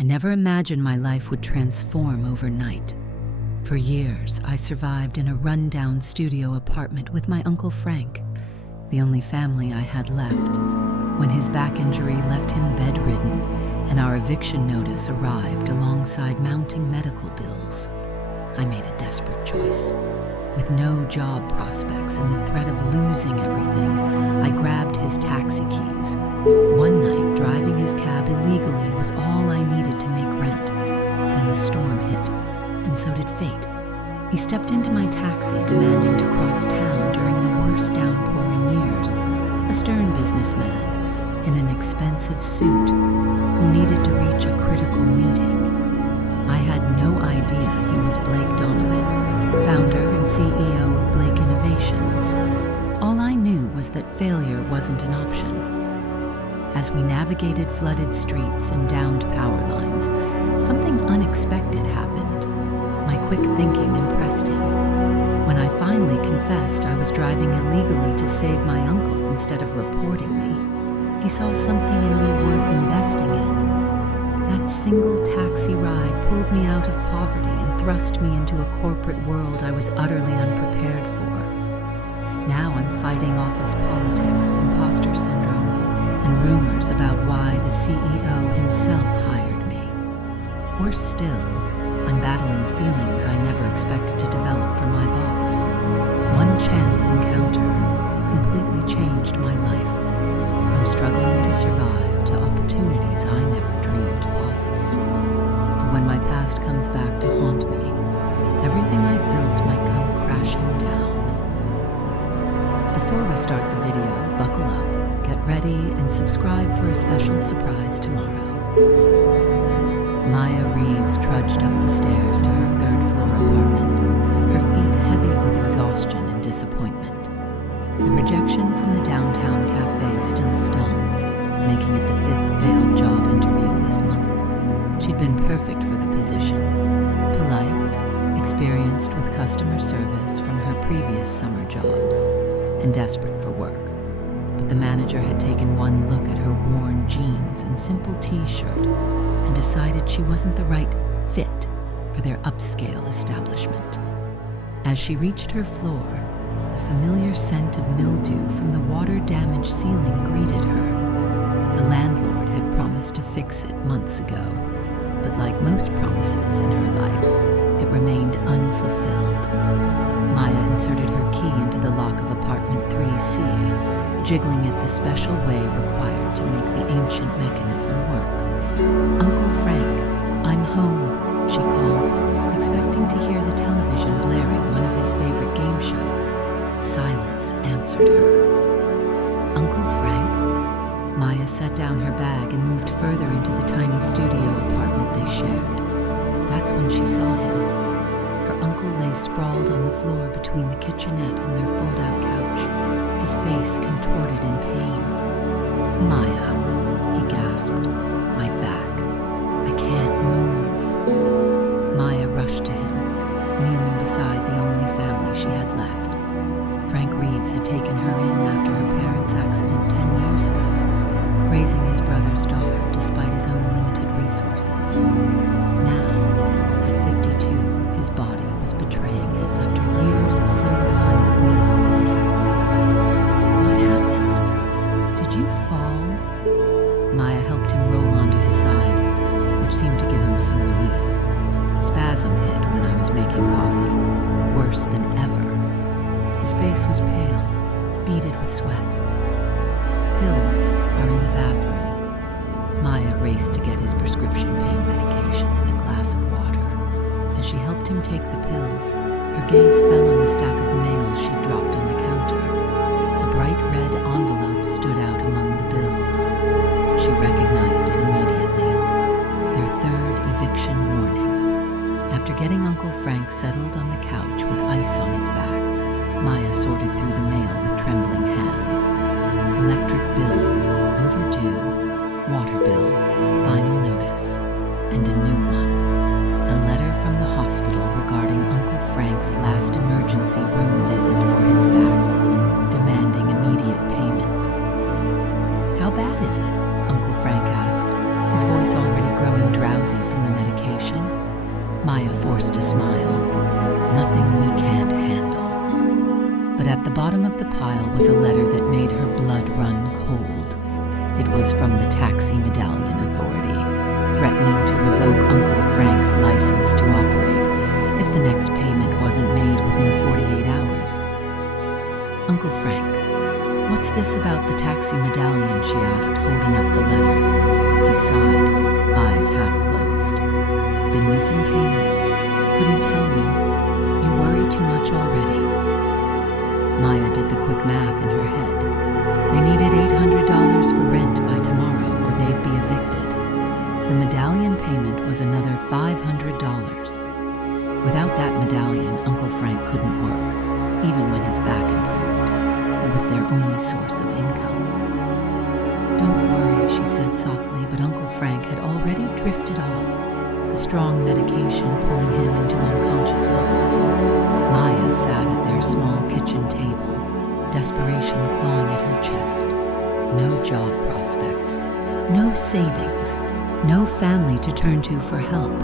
I never imagined my life would transform overnight. For years, I survived in a rundown studio apartment with my Uncle Frank, the only family I had left. When his back injury left him bedridden and our eviction notice arrived alongside mounting medical bills, I made a desperate choice. With no job prospects and the threat of losing everything, I grabbed his taxi keys. One night, driving his cab illegally was all I needed to make rent. Then the storm hit, and so did fate. He stepped into my taxi, demanding to cross town during the worst downpour in years. A stern businessman in an expensive suit who needed to reach a critical meeting. I had no idea he was Blake Donovan, founder and CEO of Blake Innovations. All I knew was that failure wasn't an option. As we navigated flooded streets and downed power lines, something unexpected happened. My quick thinking impressed him. When I finally confessed I was driving illegally to save my uncle instead of reporting me, he saw something in me worth investing in. That single taxi ride pulled me out of poverty and thrust me into a corporate world I was utterly unprepared for. Now I'm fighting office politics, imposter syndrome, and rumors about why the CEO himself hired me. Worse still, I'm battling feelings I never expected to develop from my boss. One chance encounter completely changed my life, from struggling to survive to opportunities I never dreamed possible. But when my past comes back to haunt me, everything I've built might come crashing down. Before we start the video, buckle up, get ready, and subscribe for a special surprise tomorrow. Maya Reeves trudged up the stairs to her third-floor apartment, her feet heavy with exhaustion and disappointment. The rejection from the downtown cafe still stung, making it the 5th failed job interview this month. She'd been perfect for the position. Polite, experienced with customer service from her previous summer jobs, and desperate for work. But the manager had taken one look at her worn jeans and simple t-shirt and decided she wasn't the right fit for their upscale establishment. As she reached her floor, the familiar scent of mildew from the water-damaged ceiling greeted her. The landlord had promised to fix it months ago, but like most promises in her life, it remained unfulfilled. Maya inserted her key into the lock of apartment 3C, jiggling it the special way required to make the ancient mechanism work. "Uncle Frank, I'm home," she called, expecting to hear the television blaring one of his favorite game shows. Silence answered her. "Uncle Frank?" Maya set down her bag and moved further into the tiny studio apartment they shared. That's when she saw him. Her uncle lay sprawled on the floor between the kitchenette and their fold-out couch, his face contorted in pain. "Maya," he gasped. "My back. I can't move." Maya rushed to him, kneeling beside the only family she had left. Frank Reeves had taken her in after her parents' accident 10 years ago, raising his brother's daughter despite his own limited resources. Now, at 52, his body was betraying him after years of sitting behind the wheel of his taxi. "What happened? Did you fall?" Maya helped him roll onto his side, which seemed to give him some relief. Spasm hit when I was making coffee, worse than ever. His face was pale, beaded with sweat. "Pills are in the bathroom." Maya raced to get his prescription pain medication and a glass of water. As she helped him take the pills, her gaze fell on the stack of mail she dropped on the counter. A bright red envelope stood out among the bills. She recognized it immediately. Their third eviction warning. After getting Uncle Frank settled on the couch with ice on his back, Maya sorted through the mail with trembling hands. Electric bill, overdue, water bill, final notice, and a new one. A letter from the hospital regarding Uncle Frank's last emergency room visit for his back, demanding immediate payment. "How bad is it?" Uncle Frank asked, his voice already growing drowsy Maya forced a smile. Nothing we can't handle. But at the bottom of the pile was a letter that made her blood run cold. It was from the Taxi Medallion Authority, threatening to revoke Uncle Frank's license to operate if the next payment wasn't made within 48 hours. Uncle Frank, what's this about the Taxi Medallion? She asked, holding up the letter. He sighed, eyes half closed. Been missing payments. Couldn't tell you. You worry too much already. Maya did the quick math in her head. They needed $800 for rent by tomorrow or they'd be evicted. The medallion payment was another $500. Without that medallion, Uncle Frank couldn't work, even when his back improved. It was their only source of income. Don't worry, she said softly, but Uncle Frank had already drifted off, the strong medication pulling him into unconsciousness. Maya sat at their small kitchen table, desperation clawing at her chest. No job prospects, no savings, no family to turn to for help.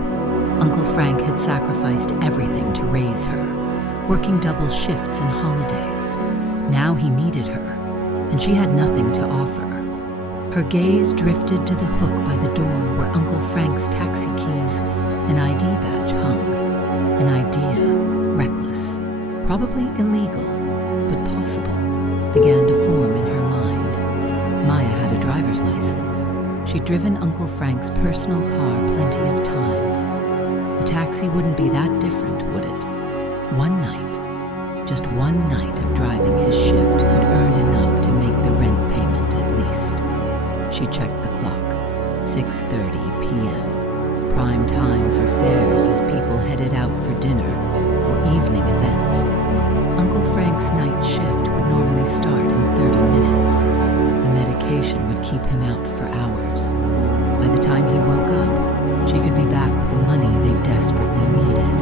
Uncle Frank had sacrificed everything to raise her, working double shifts and holidays. Now he needed her, and she had nothing to offer. Her gaze drifted to the hook by the door where Uncle Frank's taxi keys and ID badge hung. An idea, reckless, probably illegal, but possible, began to form in her mind. Maya had a driver's license. She'd driven Uncle Frank's personal car plenty of times. The taxi wouldn't be that different, would it? One night, just one night of driving his shift could earn enough to make the rent payment at least. She checked the clock. 6:30 p.m. Prime time for fares as people headed out for dinner or evening events. Uncle Frank's night shift would normally start in 30 minutes. The medication would keep him out for hours. By the time he woke up, she could be back with the money they desperately needed.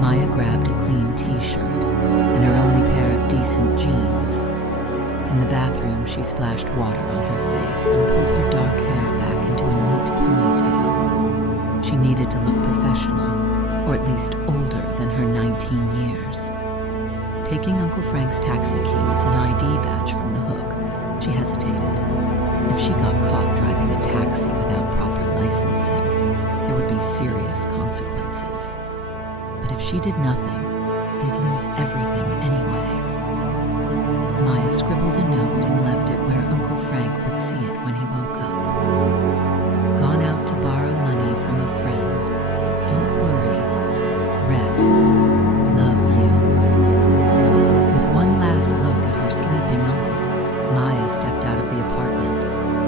Maya grabbed a clean t-shirt and her only pair of decent jeans. In the bathroom, she splashed water on her face and pulled her dark hair back into a neat ponytail. She needed to look professional, or at least older than her 19 years. Taking Uncle Frank's taxi keys and ID badge from the hook, she hesitated. If she got caught driving a taxi without proper licensing, there would be serious consequences. But if she did nothing, they'd lose everything anyway. Maya scribbled a note and left it where Uncle Frank would see it when he woke up. Gone out to borrow money from a friend. Don't worry. Rest. Love you. With one last look at her sleeping uncle, Maya stepped out of the apartment.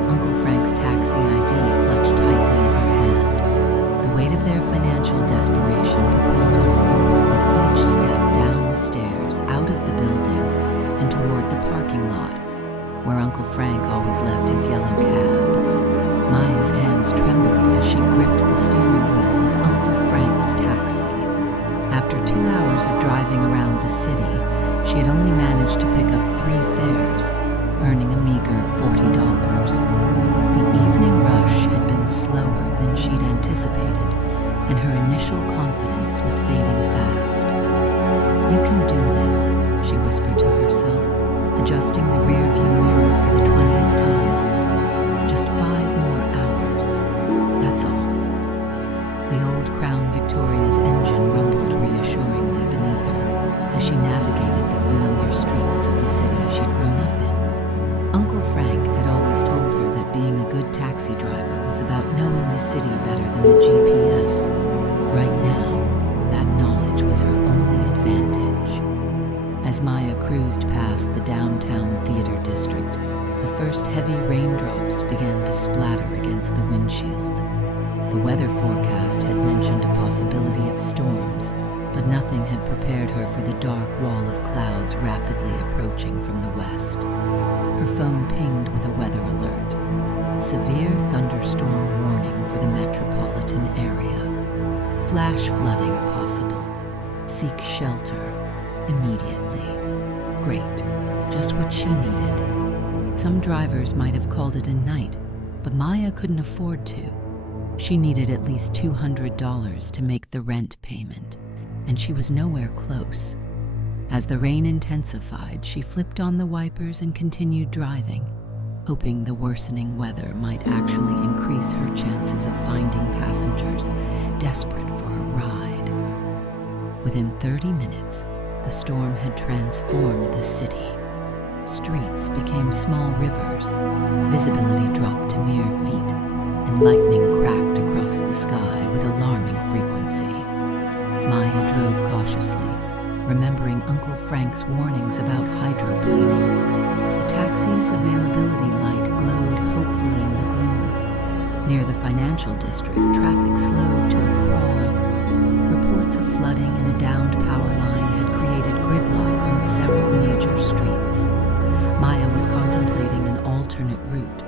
Uncle Frank's taxi ID clutched tightly in her hand. The weight of their financial desperation propelled her forward with each step down the stairs, out of the building, and toward the parking lot, where Uncle Frank always left his yellow cab. Maya's hands trembled as she gripped the steering wheel of Uncle Frank's taxi. After 2 hours of driving around the city, she had only managed to pick up 3 fares, earning a meager $40. The evening rush had been slower than she'd anticipated, and her initial confidence was fading fast. You can do this, she whispered to herself, adjusting the rear-view mirror for the 20th time. Just 5 more hours, that's all. The old Crown Victoria's engine rumbled reassuringly beneath her as she navigated the familiar streets of the city she'd grown up in. Uncle Frank had always told her that being a good taxi driver was about knowing the city better than the GPS. Right now, that knowledge was her only advantage. As Maya cruised past the downtown theater district, the first heavy raindrops began to splatter against the windshield. The weather forecast had mentioned a possibility of storms, but nothing had prepared her for the dark wall of clouds rapidly approaching from the west. Her phone pinged with a weather alert. Severe thunderstorm warning for the metropolitan area. Flash flooding possible. Seek shelter immediately. Great, just what she needed. Some drivers might have called it a night, but Maya couldn't afford to. She needed at least $200 to make the rent payment, and she was nowhere close. As the rain intensified, she flipped on the wipers and continued driving, hoping the worsening weather might actually increase her chances of finding passengers desperate for a ride. Within 30 minutes, the storm had transformed the city. Streets became small rivers, visibility dropped to mere feet, and lightning cracked across the sky with alarming frequency. Maya drove cautiously, remembering Uncle Frank's warnings about hydroplaning. The taxi's availability light glowed hopefully in the gloom. Near the financial district, traffic slowed to a crawl. Reports of flooding and a downed power line had created gridlock on several major streets. Maya was contemplating an alternate route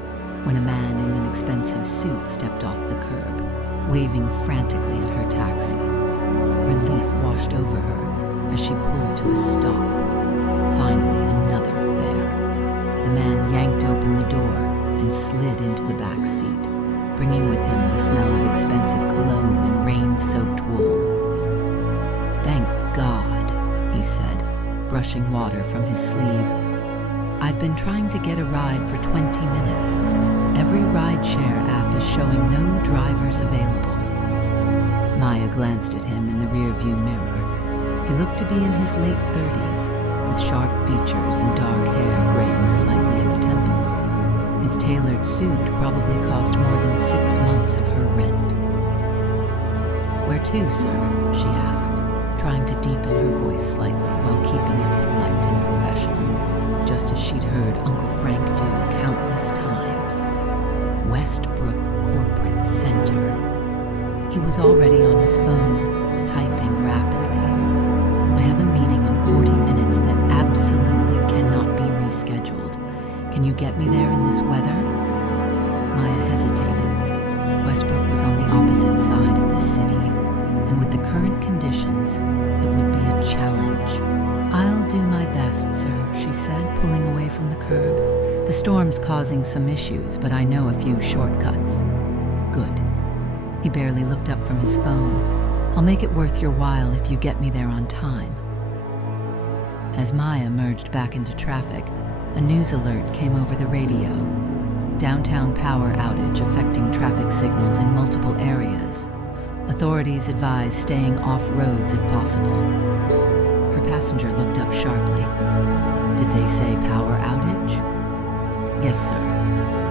when a man in an expensive suit stepped off the curb, waving frantically at her taxi. Relief washed over her as she pulled to a stop. Finally, another fare. The man yanked open the door and slid into the back seat, bringing with him the smell of expensive cologne and rain-soaked wool. "Thank God," he said, brushing water from his sleeve. "I've been trying to get a ride for 20 minutes. Every rideshare app is showing no drivers available." Maya glanced at him in the rearview mirror. He looked to be in his late 30s, with sharp features and dark hair graying slightly at the temples. His tailored suit probably cost more than 6 months of her rent. "Where to, sir?" she asked, trying to deepen her voice slightly while keeping it polite and professional, just as she'd heard Uncle Frank do countless times. "Westbrook Corporate Center." He was already on his phone, typing rapidly. "I have a meeting in 40 minutes that absolutely cannot be rescheduled. Can you get me there in this weather?" Maya hesitated. Westbrook was on the opposite side of the city, and with the current conditions, it would be a challenge. "I'll do my best, sir," she said, pulling away from the curb. "The storm's causing some issues, but I know a few shortcuts." "Good." He barely looked up from his phone. "I'll make it worth your while if you get me there on time." As Maya merged back into traffic, a news alert came over the radio. Downtown power outage affecting traffic signals in multiple areas. Authorities advised staying off roads if possible. Her passenger looked up sharply. "Did they say power outage?" "Yes, sir.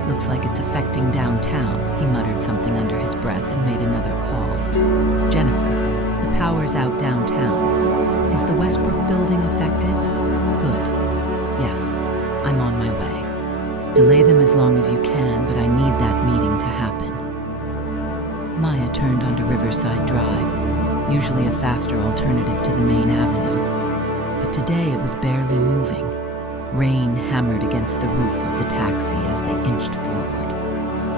Looks like it's affecting downtown." He muttered something under his breath and made another call. "Jennifer, the power's out downtown. Is the Westbrook building affected?" "Good. Yes, I'm on my way. Delay them as long as you can, but I need that meeting to happen." Maya turned onto Riverside Drive, usually a faster alternative to the main avenue. But today it was barely moving. Rain hammered against the roof of the taxi as they inched forward.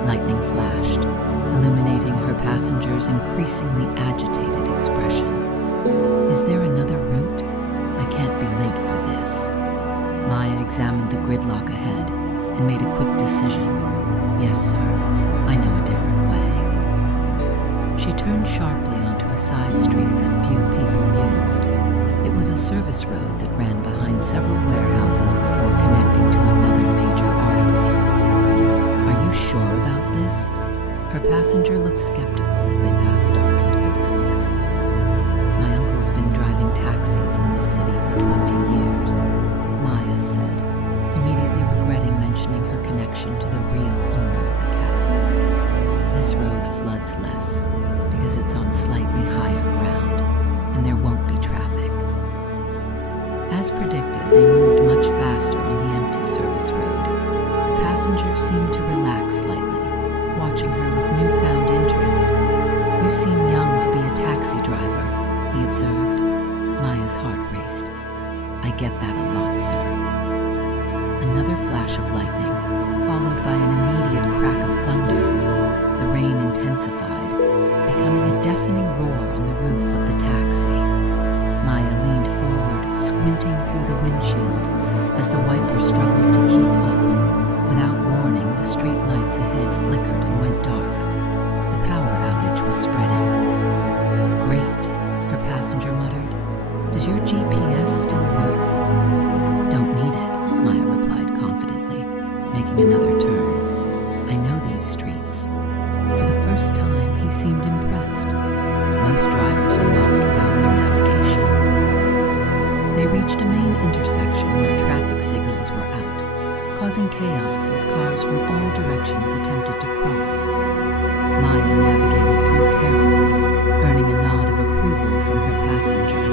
Lightning flashed, illuminating her passenger's increasingly agitated expression. "Is there another route? I can't be late for this." Maya examined the gridlock ahead and made a quick decision. "Yes, sir. I know a different way." She turned sharply onto a side street that few people used. It was a service road that ran behind several warehouses before connecting to another major artery. "Are you sure about this?" Her passenger looked skeptical as they passed darkened buildings. "My uncle's been driving taxis in this city for 20 years, Maya said, immediately regretting mentioning her connection to the real owner of the cab. "This road floods less because it's on slightly higher ground, and there won't be traffic." As predicted, they moved much faster on the empty service road. The passenger seemed to relax slightly, watching her with newfound interest. "You seem young to be a taxi driver," he observed. Maya's heart raced. "I get that a lot, sir." Another flash of lightning, followed by an immediate crack of thunder. The rain intensified, becoming a deafening roar on the roof of the taxi. Maya leaned forward, squinting through the windshield as the wiper struggled to keep up. Without warning, the street lights ahead flickered and went dark. The power spreading. "Great," her passenger muttered. "Does your GPS still work?" "Don't need it," Maya replied confidently, making another turn. "I know these streets." For the first time, he seemed impressed. Most drivers are lost without their navigation. They reached a main intersection where traffic signals were out, causing chaos as cars from all directions attempted to cross. Maya navigated through carefully, earning a nod of approval from her passenger.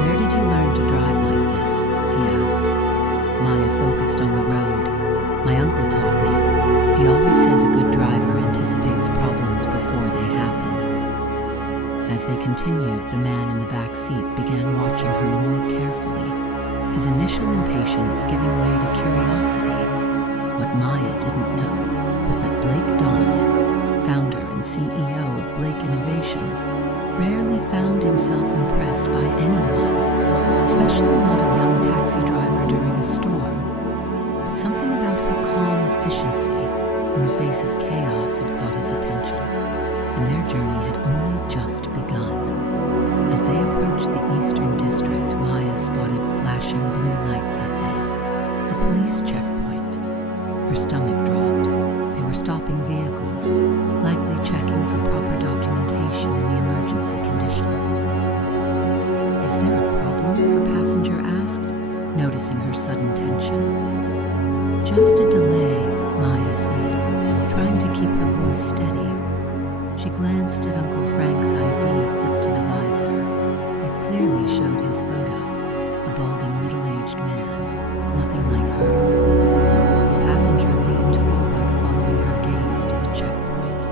"Where did you learn to drive like this?" he asked. Maya focused on the road. "My uncle taught me. He always says a good driver anticipates problems before they happen." As they continued, the man in the back seat began watching her more carefully, his initial impatience giving way to curiosity. What Maya didn't know was that Blake Donovan, founder and CEO of Blake Innovations, rarely found himself impressed by anyone, especially not a young taxi driver during a storm. But something about her calm efficiency in the face of chaos had caught his attention, and their journey had only just begun. As they approached the Eastern District, Maya spotted flashing blue lights ahead, a police checkpoint. Her stomach dropped. They were stopping vehicles, likely checking for proper documentation in the emergency conditions. "Is there a problem?" her passenger asked, noticing her sudden tension. "Just a delay," Maya said, trying to keep her voice steady. She glanced at Uncle Frank's ID clipped to the visor. It clearly showed his photo, a balding middle-aged man, nothing like her. The passenger leaned forward, following her gaze to the checkpoint.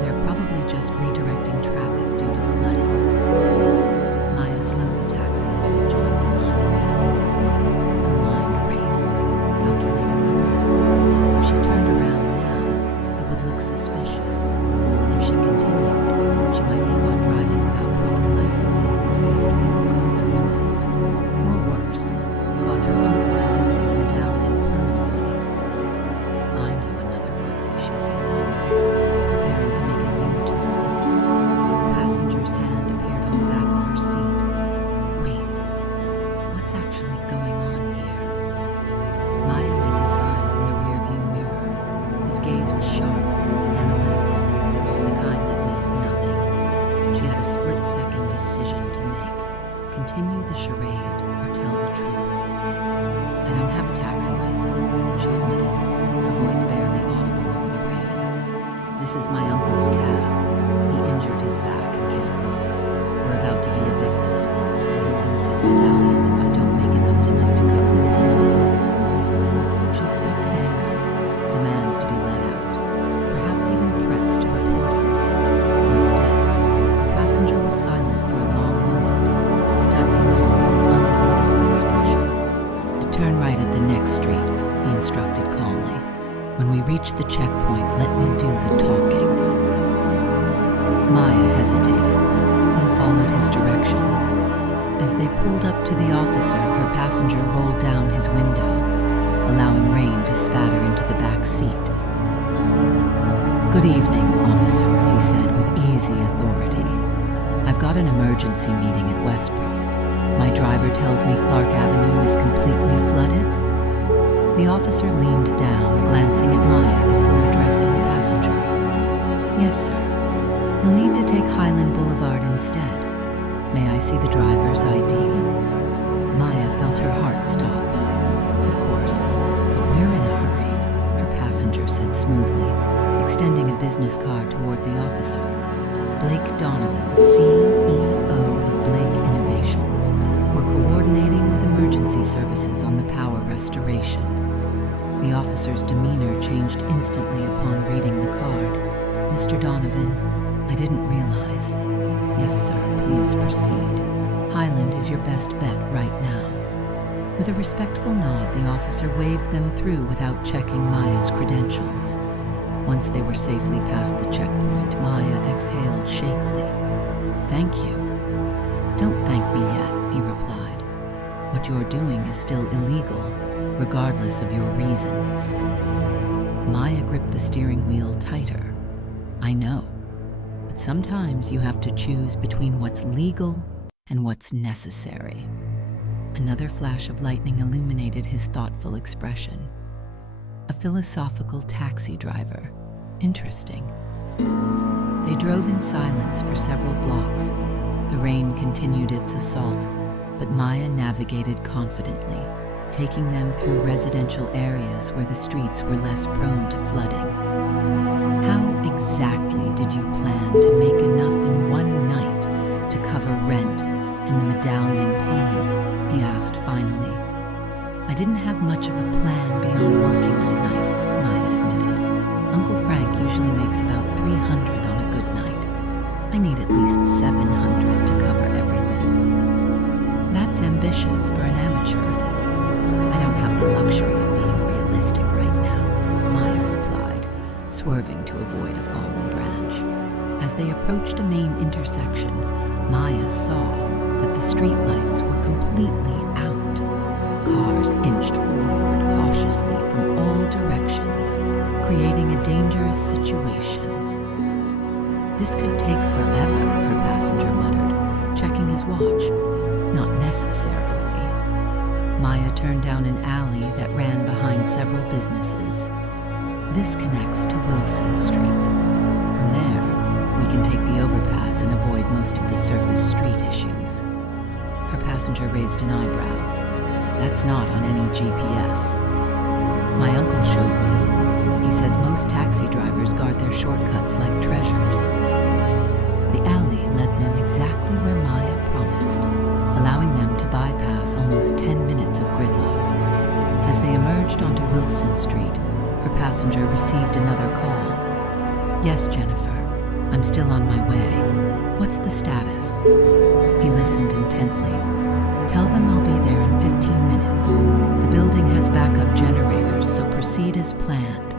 "They're probably just redirecting traffic due to flooding." Maya slowed the taxi as they joined the line of vehicles. Her mind raced, calculating the risk. If she turned around now, it would look suspicious. If she continued, she might be caught driving without proper licensing and face legal consequences. Or worse, cause her uncle to lose his medallion permanently. "I know another way," she said suddenly, preparing to make a U-turn. The passenger's hand appeared on the back of her seat. "Wait, what's actually going on here?" Maya met his eyes in the rearview mirror. His gaze was sharp, analytical, the kind that missed nothing. She had a split-second decision to make: continue the charade or tell the truth. "I don't have a taxi license," she admitted, her voice barely audible over the rain. "This is my uncle's cab. He injured his back and can't walk. We're about to be evicted, and he'll lose his medallion if I don't make enough tonight to cover the payments." She expected anger, demands to be let out, perhaps even threats to report her. Instead, her passenger was silent for a long moment, studying her with an unreadable expression. "To turn right at the next street," he instructed calmly. "When we reach the checkpoint, let me do the talking." Maya hesitated, then followed his directions. As they pulled up to the officer, her passenger rolled down his window, allowing rain to spatter into the back seat. "Good evening, officer," he said with easy authority. "I've got an emergency meeting at Westbrook. My driver tells me Clark Avenue is completely flooded." The officer leaned down, glancing at Maya before addressing the passenger. "Yes, sir. You'll need to take Highland Boulevard instead. May I see the driver's ID?" Maya felt her heart stop. "Of course, but we're in a hurry," her passenger said smoothly, extending a business card toward the officer. Blake Donovan, CEO of Blake Innovations, were coordinating with emergency services on the power restoration. The officer's demeanor changed instantly upon reading the card. "Mr. Donovan, I didn't realize." "Yes, sir, please proceed. Highland is your best bet right now." With a respectful nod, the officer waved them through without checking Maya's credentials. Once they were safely past the checkpoint, Maya exhaled shakily. "Thank you." "Don't thank me yet," he replied. "What you're doing is still illegal, regardless of your reasons." Maya gripped the steering wheel tighter. "I know. But sometimes you have to choose between what's legal and what's necessary. Another flash of lightning illuminated his thoughtful expression. A philosophical taxi driver. Interesting. They drove in silence for several blocks. The rain continued its assault, but Maya navigated confidently, taking them through residential areas where the streets were less prone to flooding. How exactly did you plan to make enough in one night to cover rent and the medallion payment? He asked finally. I didn't have much of a plan beyond working all night, Maya admitted. Uncle Frank usually makes about $300 on a good night. I need at least $700 to cover everything. That's ambitious for an amateur. I don't have the luxury of being realistic right now, Maya replied, swerving to avoid a fallen branch. As they approached a main intersection, Maya saw that the streetlights were completely out. Cars inched forward cautiously from all directions, creating a dangerous situation. This could take forever, her passenger muttered, checking his watch. Not necessarily. Maya turned down an alley that ran behind several businesses. This connects to Wilson Street. From there, we can take the overpass and avoid most of the surface street issues. Her passenger raised an eyebrow. That's not on any GPS. My uncle showed me. He says most taxi drivers guard their shortcuts like treasures. The alley led them exactly where Maya promised, allowing them to bypass almost 10 minutes of gridlock. As they emerged onto Wilson Street, her passenger received another call. Yes, Jennifer, I'm still on my way. What's the status? He listened intently. Tell them I'll be there in 15 minutes. The building has backup generators, so proceed as planned.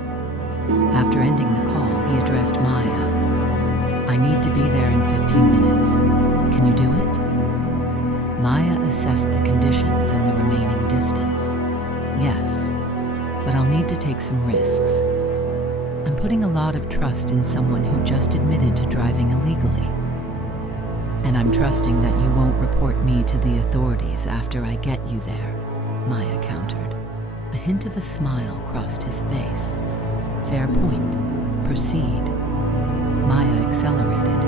After ending the call, he addressed Maya. I need to be there in 15 minutes. Can you do it? Maya assessed the conditions and the remaining distance. Yes, but I'll need to take some risks. I'm putting a lot of trust in someone who just admitted to driving illegally. And I'm trusting that you won't report me to the authorities after I get you there, Maya countered. A hint of a smile crossed his face. Fair point. Proceed. Maya accelerated,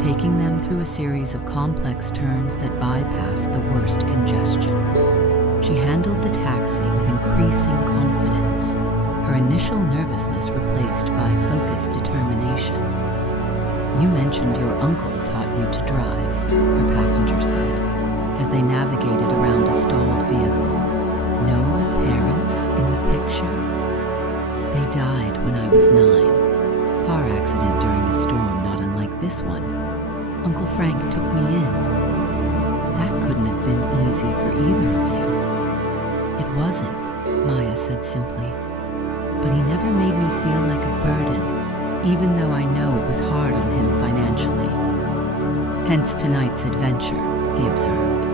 taking them through a series of complex turns that bypassed the worst congestion. She handled the taxi with increasing confidence, her initial nervousness replaced by focused determination. You mentioned your uncle taught you to drive, her passenger said, as they navigated around a stalled vehicle. No parents in the picture? They died when I was 9. Car accident during a storm not unlike this one. Uncle Frank took me in. That couldn't have been easy for either of you. It wasn't, Maya said simply. But he never made me feel like a burden, even though I know it was hard on him financially. Hence tonight's adventure, he observed.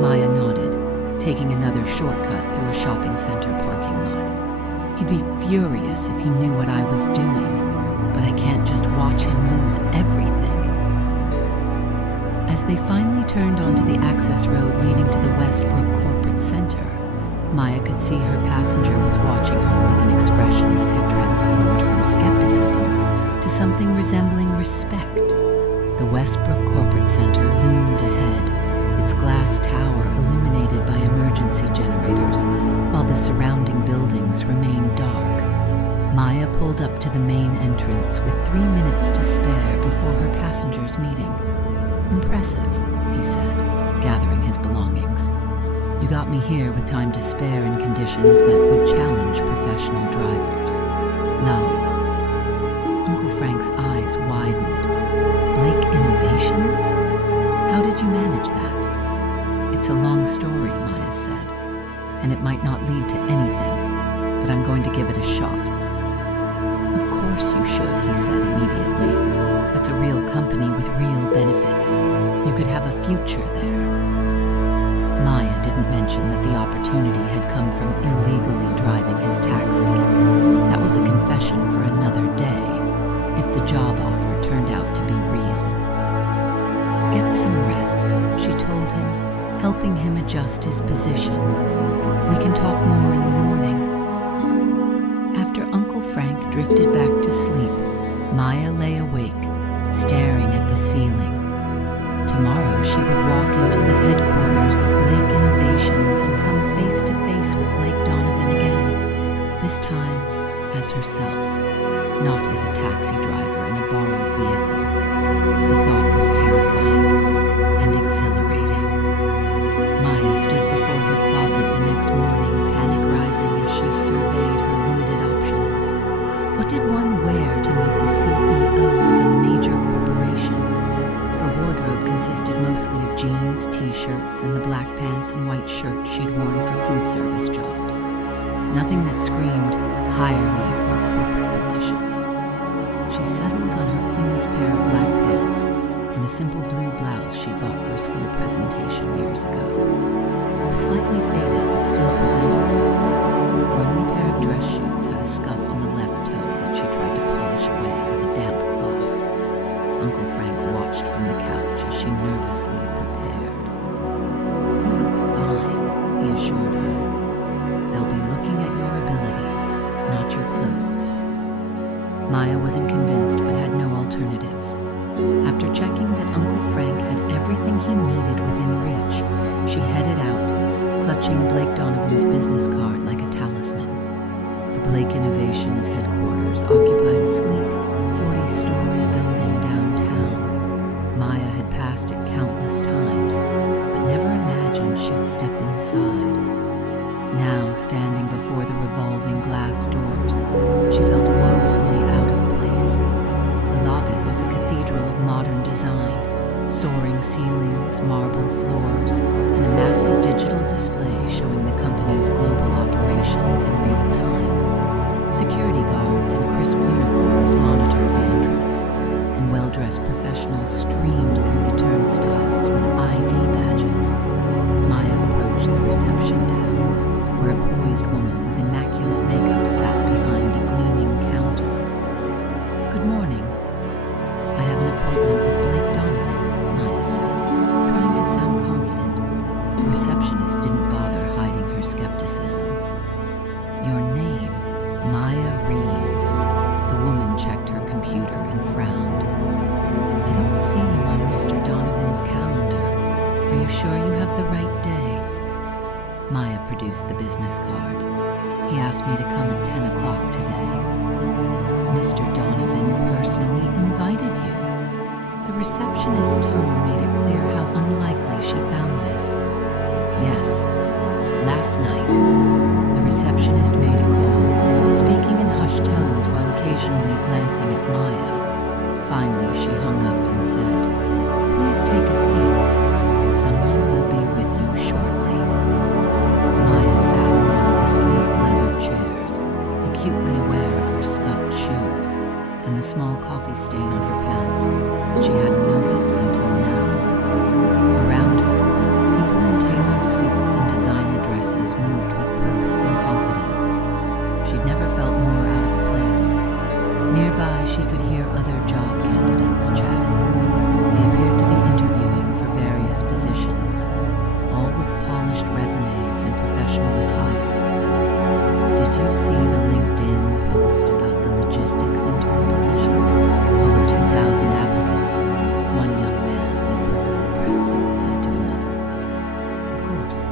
Maya nodded, taking another shortcut through a shopping center parking lot. He'd be furious if he knew what I was doing, but I can't just watch him lose everything. As they finally turned onto the access road leading to the Westbrook Corporate Center, Maya could see her passenger was watching her with an expression that had transformed from skepticism to something resembling respect. The Westbrook Corporate Center loomed ahead, its glass tower illuminated by emergency generators, while the surrounding buildings remained dark. Maya pulled up to the main entrance with 3 minutes to spare before her passenger's meeting. Impressive, he said, gathering his belongings. You got me here with time to spare in conditions that would challenge professional drivers. Love. Uncle Frank's eyes widened. Blake Innovations? How did you manage that? It's a long story, Maya said, and it might not lead to anything, but I'm going to give it a shot. Of course you should, he said immediately. That's a real company with real benefits. You could have a future there. Maya didn't mention that the opportunity had come from illegally driving his taxi. That was a confession for another day, if the job offer turned out to be some rest, she told him, helping him adjust his position. We can talk more in the morning. After Uncle Frank drifted back to sleep, Maya lay awake, staring at the ceiling. Tomorrow she would walk into the headquarters of Blake Innovations and come face to face with Blake Donovan again, this time as herself, not as a taxi driver in a borrowed vehicle. The thought was terrifying and exhilarating. Maya stood before her closet the next morning, panic rising as she surveyed her limited options. What did one wear to meet the CEO of a major corporation? Her wardrobe consisted mostly of jeans, t-shirts, and the black pants and white shirt she'd worn for food service jobs. Nothing that screamed, "Hire me for a corporate position." She settled on her cleanest pair of black pants and a simple blue blouse she'd bought for a school presentation years ago. It was slightly faded but still presentable. Her only pair of dress shoes had a scuff on the left toe that she tried to polish away with a damp cloth. Uncle Frank watched from the couch as she nervously prepared. "You look fine," he assured her. "They'll be looking at your abilities, not your clothes." Maya wasn't convinced but had no alternatives. After checking that Uncle Frank had everything he needed within reach, she headed out, clutching Blake Donovan's business card like a talisman. The Blake Innovations headquarters occupied a sleek, 40-story building downtown. Maya had passed it countless times, but never imagined she'd step inside. Now, standing before the revolving glass doors, she felt woefully out of place. The lobby was a cathedral of modern design, soaring ceilings, marble floors, and a massive digital display showing the company's global operations in real time. Security guards in crisp uniforms monitored the entrance, and well-dressed professionals streamed through the turnstiles with ID badges. Maya approached the reception desk, where a poised woman with immaculate makeup sat behind a gleaming counter. "Good morning. I have an appointment with Blake Donovan," Maya said, trying to sound confident. The receptionist didn't bother hiding her skepticism. "Your name, Maya Reeves." The woman checked her computer and frowned. "I don't see you on Mr. Donovan's calendar. Are you sure you have the right day?" Maya produced the business card. "He asked me to come at 10 o'clock today." "Mr. Donovan personally invited you?" The receptionist's tone made it clear how unlikely she found this. "Yes. Last night." The receptionist made a call, speaking in hushed tones while occasionally glancing at Maya. Finally, she hung up and said, "Please take a seat. Someone will be with you shortly." Maya sat in one of the sleek leather chairs, acutely aware of her scuffed shoes and the small coffee stain on her pants that she hadn't noticed until now. Around her, people in tailored suits and designer dresses moved with purpose and confidence. She'd never felt more out of place. Nearby, she could hear other job candidates chatting. They appeared to be interviewing for various positions, all with polished resumes and professional attire. "Did you see the LinkedIn post about the logistics intern position? Over 2,000 applicants," one young man in a perfectly pressed suit said to another. "Of course.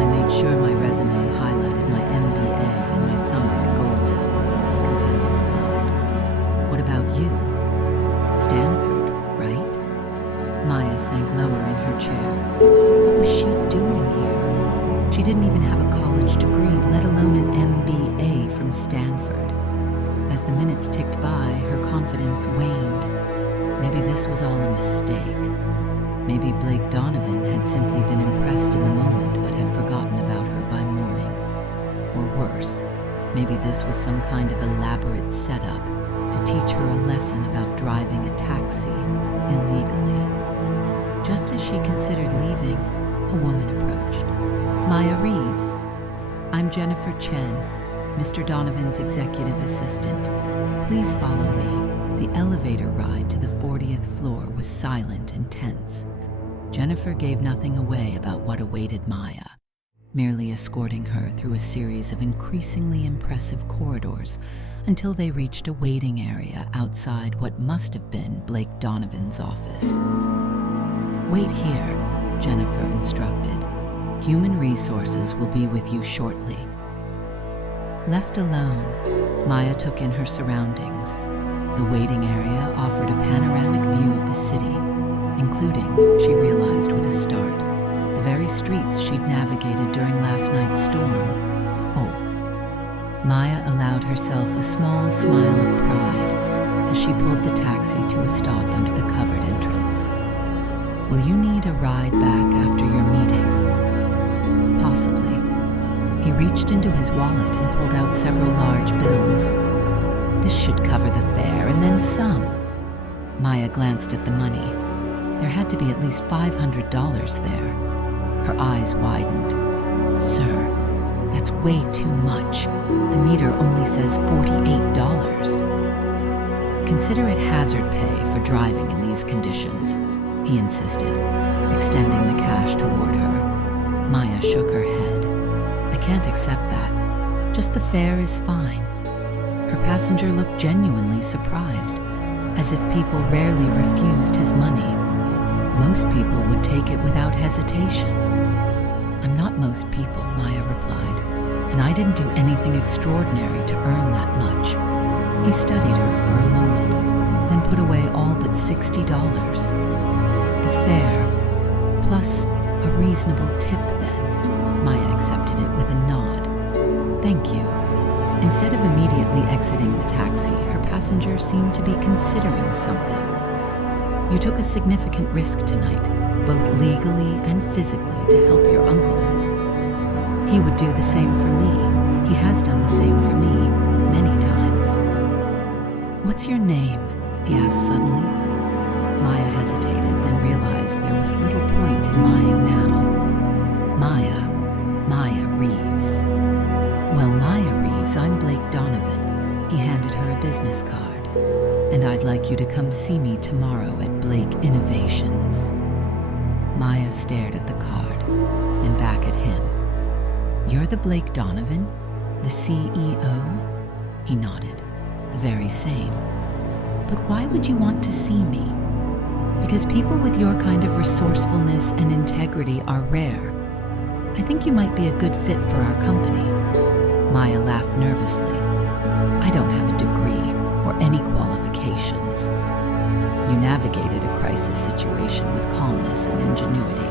I made sure my resume highlighted my MBA and my summer at Goldman," his companion replied. "What about you? Stanford, right?" Maya sank lower in her chair. What was she doing here? She didn't even have a college degree, let alone an MBA from Stanford. As the minutes ticked by, her confidence waned. Maybe this was all a mistake. Maybe Blake Donovan had simply been impressed in the moment but had forgotten about her by morning. Or worse, maybe this was some kind of elaborate setup to teach her a lesson about driving a taxi illegally. Just as she considered leaving, a woman approached. "Maya Reeves. I'm Jennifer Chen, Mr. Donovan's executive assistant. Please follow me." The elevator ride to the 40th floor was silent and tense. Jennifer gave nothing away about what awaited Maya, merely escorting her through a series of increasingly impressive corridors until they reached a waiting area outside what must have been Blake Donovan's office. "Wait here," Jennifer instructed. "Human resources will be with you shortly." Left alone, Maya took in her surroundings. The waiting area offered a panoramic view of the city, including, she realized with a start, the very streets she'd navigated during last night's storm. Oh. Maya allowed herself a small smile of pride as she pulled the taxi to a stop under the covered entrance. "Will you need a ride back after your meeting?" "Possibly." He reached into his wallet and pulled out several large bills. "This should cover the fare and then some." Maya glanced at the money. There had to be at least $500 there. Her eyes widened. "Sir, that's way too much. The meter only says $48. "Consider it hazard pay for driving in these conditions," he insisted, extending the cash toward her. Maya shook her head. "I can't accept that. Just the fare is fine." Her passenger looked genuinely surprised, as if people rarely refused his money. Most people would take it without hesitation. "I'm not most people," Maya replied, "and I didn't do anything extraordinary to earn that much." He studied her for a moment, then put away all but $60. "The fare, plus a reasonable tip then." Maya accepted it with a nod. "Thank you." Instead of immediately exiting the taxi, her passenger seemed to be considering something. "You took a significant risk tonight, both legally and physically, to help your uncle. He would do the same for me. He has done the same for me, many times." "What's your name?" he asked suddenly. Maya hesitated, then realized there was little point in lying now. Maya Reeves." "Well, Maya Reeves, I'm Blake Donovan." He handed her a business card. "And I'd like you to come see me tomorrow at Blake Innovations." Maya stared at the card, then back at him. "You're the Blake Donovan? The CEO?" He nodded. "The very same. But why would you want to see me?" "Because people with your kind of resourcefulness and integrity are rare. I think you might be a good fit for our company." Maya laughed nervously. "I don't have a degree or any qualifications." "You navigated a crisis situation with calmness and ingenuity.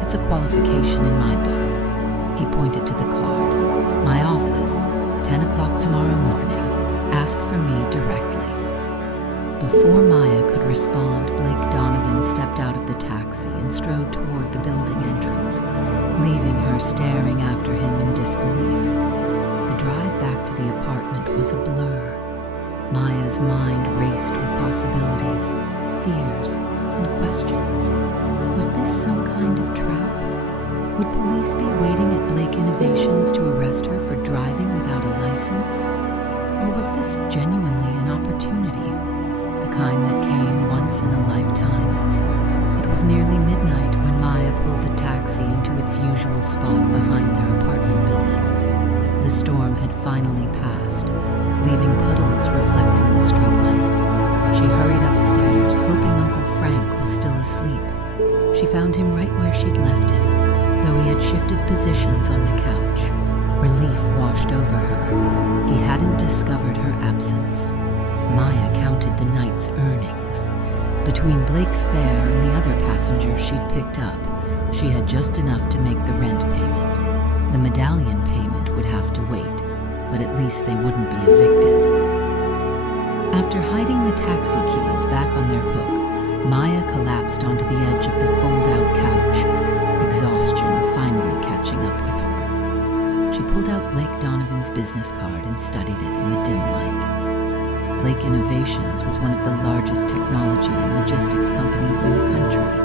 It's a qualification in my book." He pointed to the card. "My office, 10 o'clock tomorrow morning. Ask for me directly." Before Maya could respond, Blake Donovan stepped out of the taxi and strode toward the building entrance, leaving her staring after him in disbelief. The drive back to the apartment was a blur. Maya's mind raced with possibilities, fears, and questions. Was this some kind of trap? Would police be waiting at Blake Innovations to arrest her for driving without a license? Or was this genuinely an opportunity, the kind that came once in a lifetime? It was nearly midnight when Maya pulled the taxi into its usual spot behind their apartment building. The storm had finally passed, leaving puddles reflecting the streetlights. She hurried upstairs, hoping Uncle Frank was still asleep. She found him right where she'd left him, though he had shifted positions on the couch. Relief washed over her. He hadn't discovered her absence. Maya counted the night's earnings. Between Blake's fare and the other passengers she'd picked up, she had just enough to make the rent payment. The medallion payment would have to wait, but at least they wouldn't be evicted. After hiding the taxi keys back on their hook, Maya collapsed onto the edge of the fold-out couch, exhaustion finally catching up with her. She pulled out Blake Donovan's business card and studied it in the dim light. Blake Innovations was one of the largest technology and logistics companies in the country.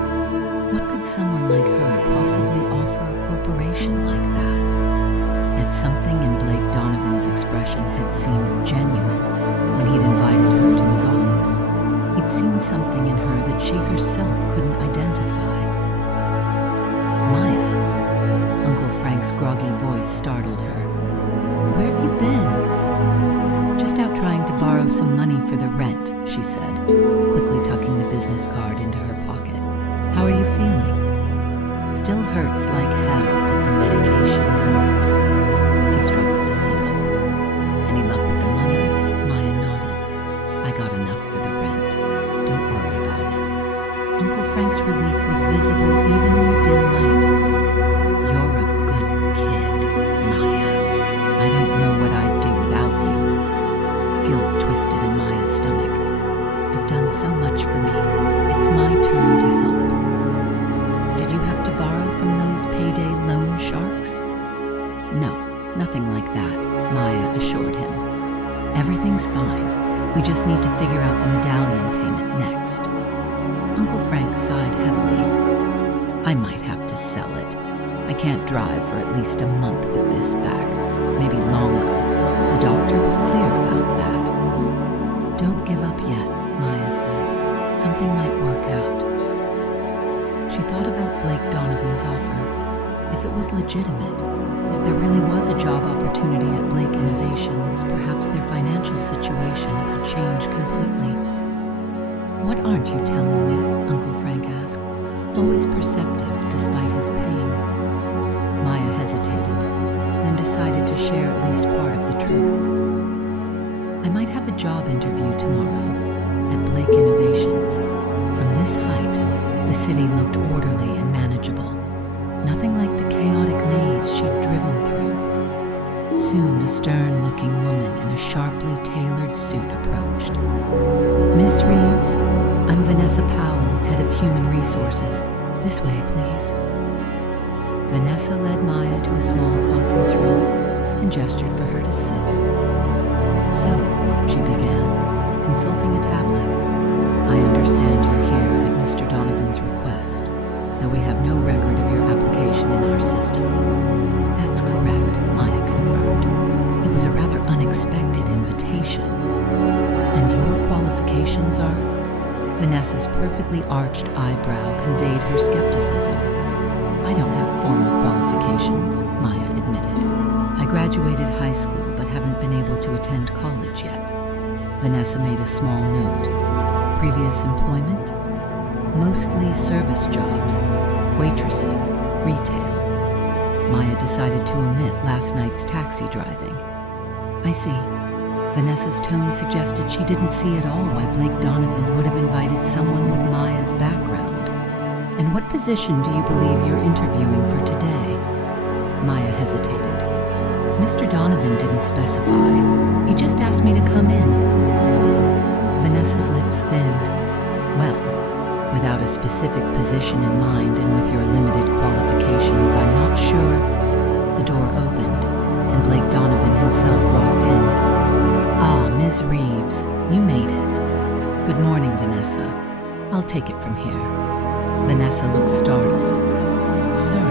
What could someone like her possibly offer a corporation like that? Yet something in Blake Donovan's expression had seemed genuine when he'd invited her to his office. He'd seen something in her that she herself couldn't identify. groggy voice startled her. "Where have you been?" "Just out trying to borrow some money for the rent," she said, quickly tucking the business card into her pocket. "How are you feeling?" "Still hurts like hell, but the medication helps." He struggled to sit up. "Any luck with the money?" Maya nodded. "I got enough for the rent. Don't worry about it." Uncle Frank's relief was visible even in the dim light. "You're a good kid, Maya. I don't know what I'd do without you." Guilt twisted in Maya's stomach. "You've done so much for me. It's my turn to help." "Did you have to borrow from those payday loan sharks?" "No, nothing like that," Maya assured him. "Everything's fine. We just need to figure out the medallion payment next." Uncle Frank sighed heavily. "I might have to sell it. I can't drive for at least a month with this back, maybe longer. The doctor was clear about that." "Don't give up yet," Maya said. "Something might work out." She thought about Blake Donovan's offer. If it was legitimate, if there really was a job opportunity at Blake Innovations, perhaps their financial situation could change completely. "What aren't you telling me?" Uncle Frank asked, always perceptive despite his pain. Maya hesitated, then decided to share at least part of the truth. "I might have a job interview tomorrow at Blake Innovations. From this height, the city looked orderly and manageable, nothing like the chaotic maze she'd driven through. Soon, a stern-looking woman in a sharply tailored suit approached. "Miss Reeves, I'm Vanessa Powell, head of Human Resources. This way, please." Vanessa led Maya to a small conference room and gestured for her to sit. "So," she began, consulting a tablet, "I understand you're here at Mr. Donovan's request, though we have no record of your application in our system." "That's correct," Maya confirmed. "It was a rather unexpected invitation." "And your qualifications are?" Vanessa's perfectly arched eyebrow conveyed her skepticism. "I don't have formal qualifications," Maya admitted. "I graduated high school but haven't been able to attend college yet." Vanessa made a small note. "Previous employment?" "Mostly service jobs, waitressing, retail." Maya decided to omit last night's taxi driving. "I see." Vanessa's tone suggested she didn't see at all why Blake Donovan would have invited someone with Maya's background. "And what position do you believe you're interviewing for today?" Maya hesitated. "Mr. Donovan didn't specify. He just asked me to come in." Vanessa's lips thinned. "Well, without a specific position in mind and with your limited qualifications, I'm not sure." The door opened, and Blake Donovan himself walked in. "Ah, Ms. Reeves, you made it." "Good morning, Vanessa. I'll take it from here." Vanessa looked startled. "Sir,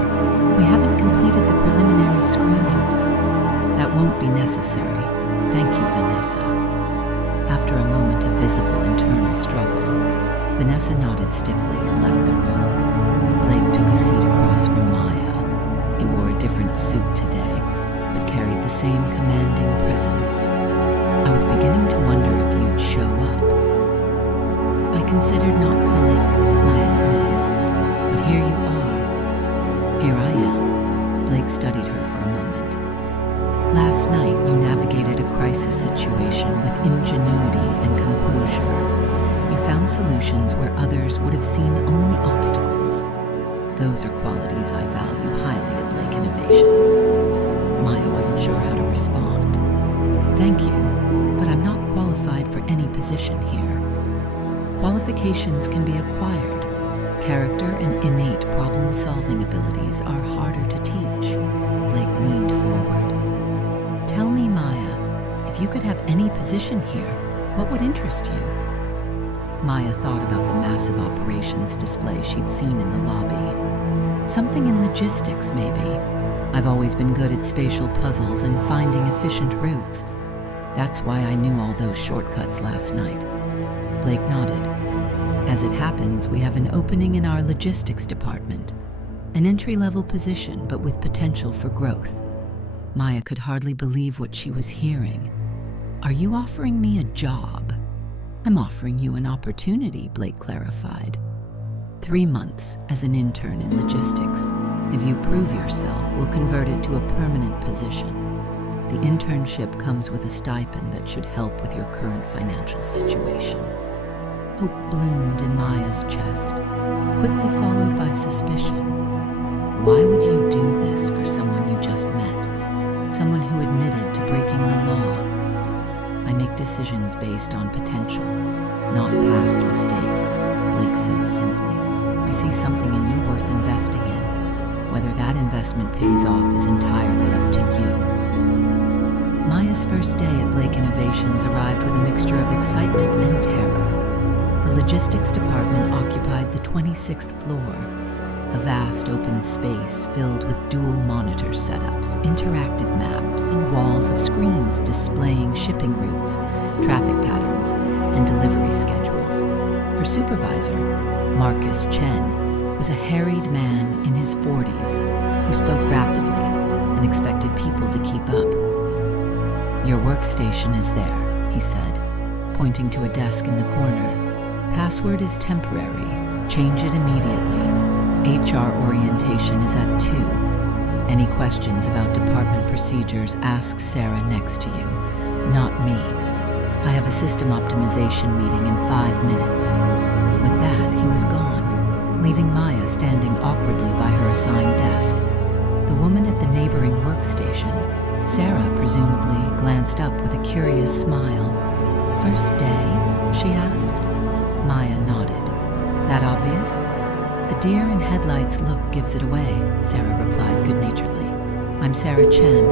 we haven't completed the preliminary screening." "That won't be necessary. Thank you, Vanessa." After a moment of visible internal struggle, Vanessa nodded stiffly and left the room. Blake took a seat across from Maya. He wore a different suit today, but carried the same commanding presence. "I was beginning to wonder if you'd show up." "I considered not coming," Maya admitted. "But here you are." "Here I am." Blake studied her for a moment. "Last night you navigated a crisis situation with ingenuity and composure. You found solutions where others would have seen only obstacles. Those are qualities I value highly at Blake Innovations." Maya wasn't sure how to respond. "Thank you, but I'm not qualified for any position here." "Qualifications can be acquired. Character and innate problem-solving abilities are harder to teach." Blake leaned forward. "Tell me, Maya, if you could have any position here, what would interest you?" Maya thought about the massive operations display she'd seen in the lobby. "Something in logistics, maybe. I've always been good at spatial puzzles and finding efficient routes. That's why I knew all those shortcuts last night." Blake nodded. "As it happens, we have an opening in our logistics department, An entry-level position, but with potential for growth. Maya could hardly believe what she was hearing. "Are you offering me a job?" "I'm offering you an opportunity," Blake clarified. 3 months as an intern in logistics. If you prove yourself, we'll convert it to a permanent position. The internship comes with a stipend that should help with your current financial situation. Hope bloomed in Maya's chest, quickly followed by suspicion. Why would you do this for someone you just met? Someone who admitted to breaking the law? "I make decisions based on potential, not past mistakes," Blake said simply. "I see something in you worth investing in. Whether that investment pays off is entirely up to you." Maya's first day at Blake Innovations arrived with a mixture of excitement and terror. The logistics department occupied the 26th floor, a vast open space filled with dual monitor setups, interactive maps, and walls of screens displaying shipping routes, traffic patterns, and delivery schedules. Her supervisor, Marcus Chen, was a harried man in his 40s who spoke rapidly and expected people to keep up. "Your workstation is there," he said, pointing to a desk in the corner. "Password is temporary. Change it immediately. HR orientation is at 2. Any questions about department procedures, ask Sarah next to you, not me. I have a system optimization meeting in 5 minutes." With that, he was gone, leaving Maya standing awkwardly by her assigned desk. The woman at the neighboring workstation, Sarah presumably, glanced up with a curious smile. "First day?" she asked. Maya nodded. "That obvious?" "The deer in headlights look gives it away," Sarah replied good-naturedly. "I'm Sarah Chen,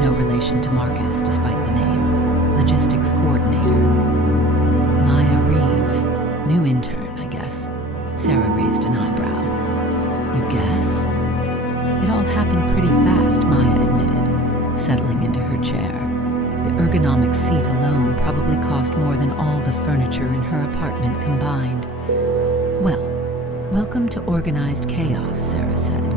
no relation to Marcus despite the name, logistics coordinator." "Maya Reeves, new intern, I guess." Sarah raised an eyebrow. "You guess?" "It all happened pretty fast," Maya admitted, settling into her chair. The ergonomic seat alone probably cost more than all the furniture in her apartment combined. "Well, welcome to organized chaos," Sarah said.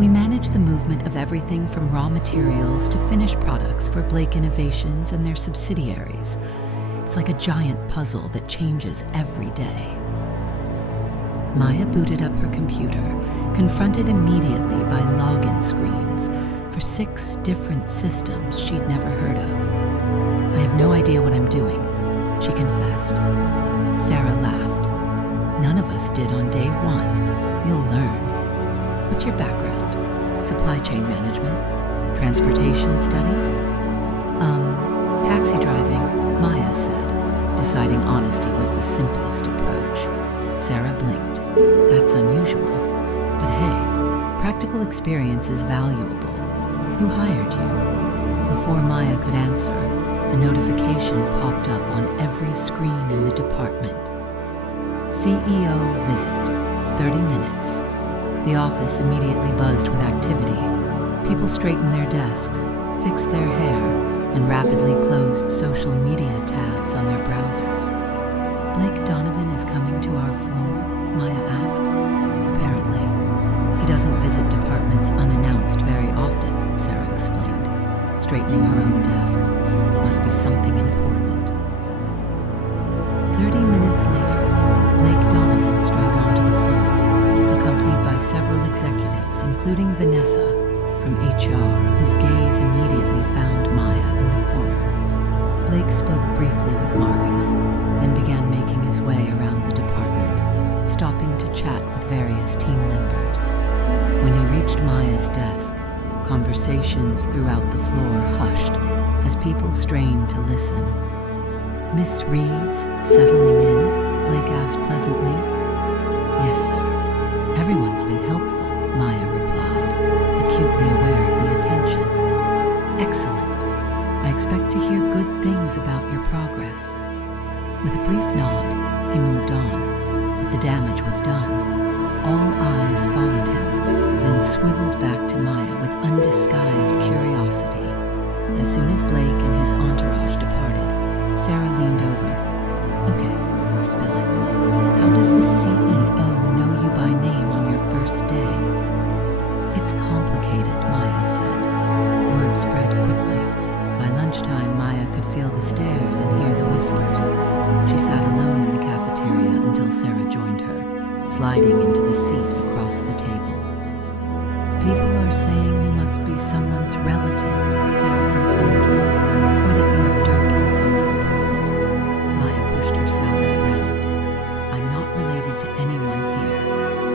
"We manage the movement of everything from raw materials to finished products for Blake Innovations and their subsidiaries. It's like a giant puzzle that changes every day." Maya booted up her computer, confronted immediately by login screens for 6 different systems she'd never heard of. "I have no idea what I'm doing," she confessed. Sarah laughed. "None of us did on day 1. You'll learn. What's your background? Supply chain management? Transportation studies?" Taxi driving," Maya said, deciding honesty was the simplest approach. Sarah blinked. "That's unusual. But hey, practical experience is valuable. Who hired you?" Before Maya could answer, a notification popped up on every screen in the department. "CEO visit, 30 minutes. The office immediately buzzed with activity. People straightened their desks, fixed their hair, and rapidly closed social media tabs on their browsers. "Blake Donovan is coming to our floor?" Maya asked. "Apparently. He doesn't visit departments unannounced very often," Sarah explained, straightening her own desk. "Must be something important." 30 minutes later, Blake Donovan strode onto the floor, accompanied by several executives, including Vanessa from HR, whose gaze immediately found Maya in the corner. Blake spoke briefly with Marcus, then began making his way around the department, stopping to chat with various team members. When he reached Maya's desk, conversations throughout the floor hushed as people strained to listen. "Miss Reeves, settling in?" Blake asked pleasantly. "Yes, sir. Everyone's been helpful," Maya replied, acutely aware of the attention. "Excellent. I expect to hear good things about your progress." With a brief nod, he moved on, but the damage was done. All eyes followed him, then swiveled back to Maya with undisguised curiosity. As soon as Blake and his entourage departed, Sarah leaned over. "Okay, spill it. How does the CEO know you by name on your first day?" joined her, sliding into the seat across the table. "People are saying you must be someone's relative," Sarah informed her, "or that you have dirt on someone important." Maya pushed her salad around. "I'm not related to anyone here,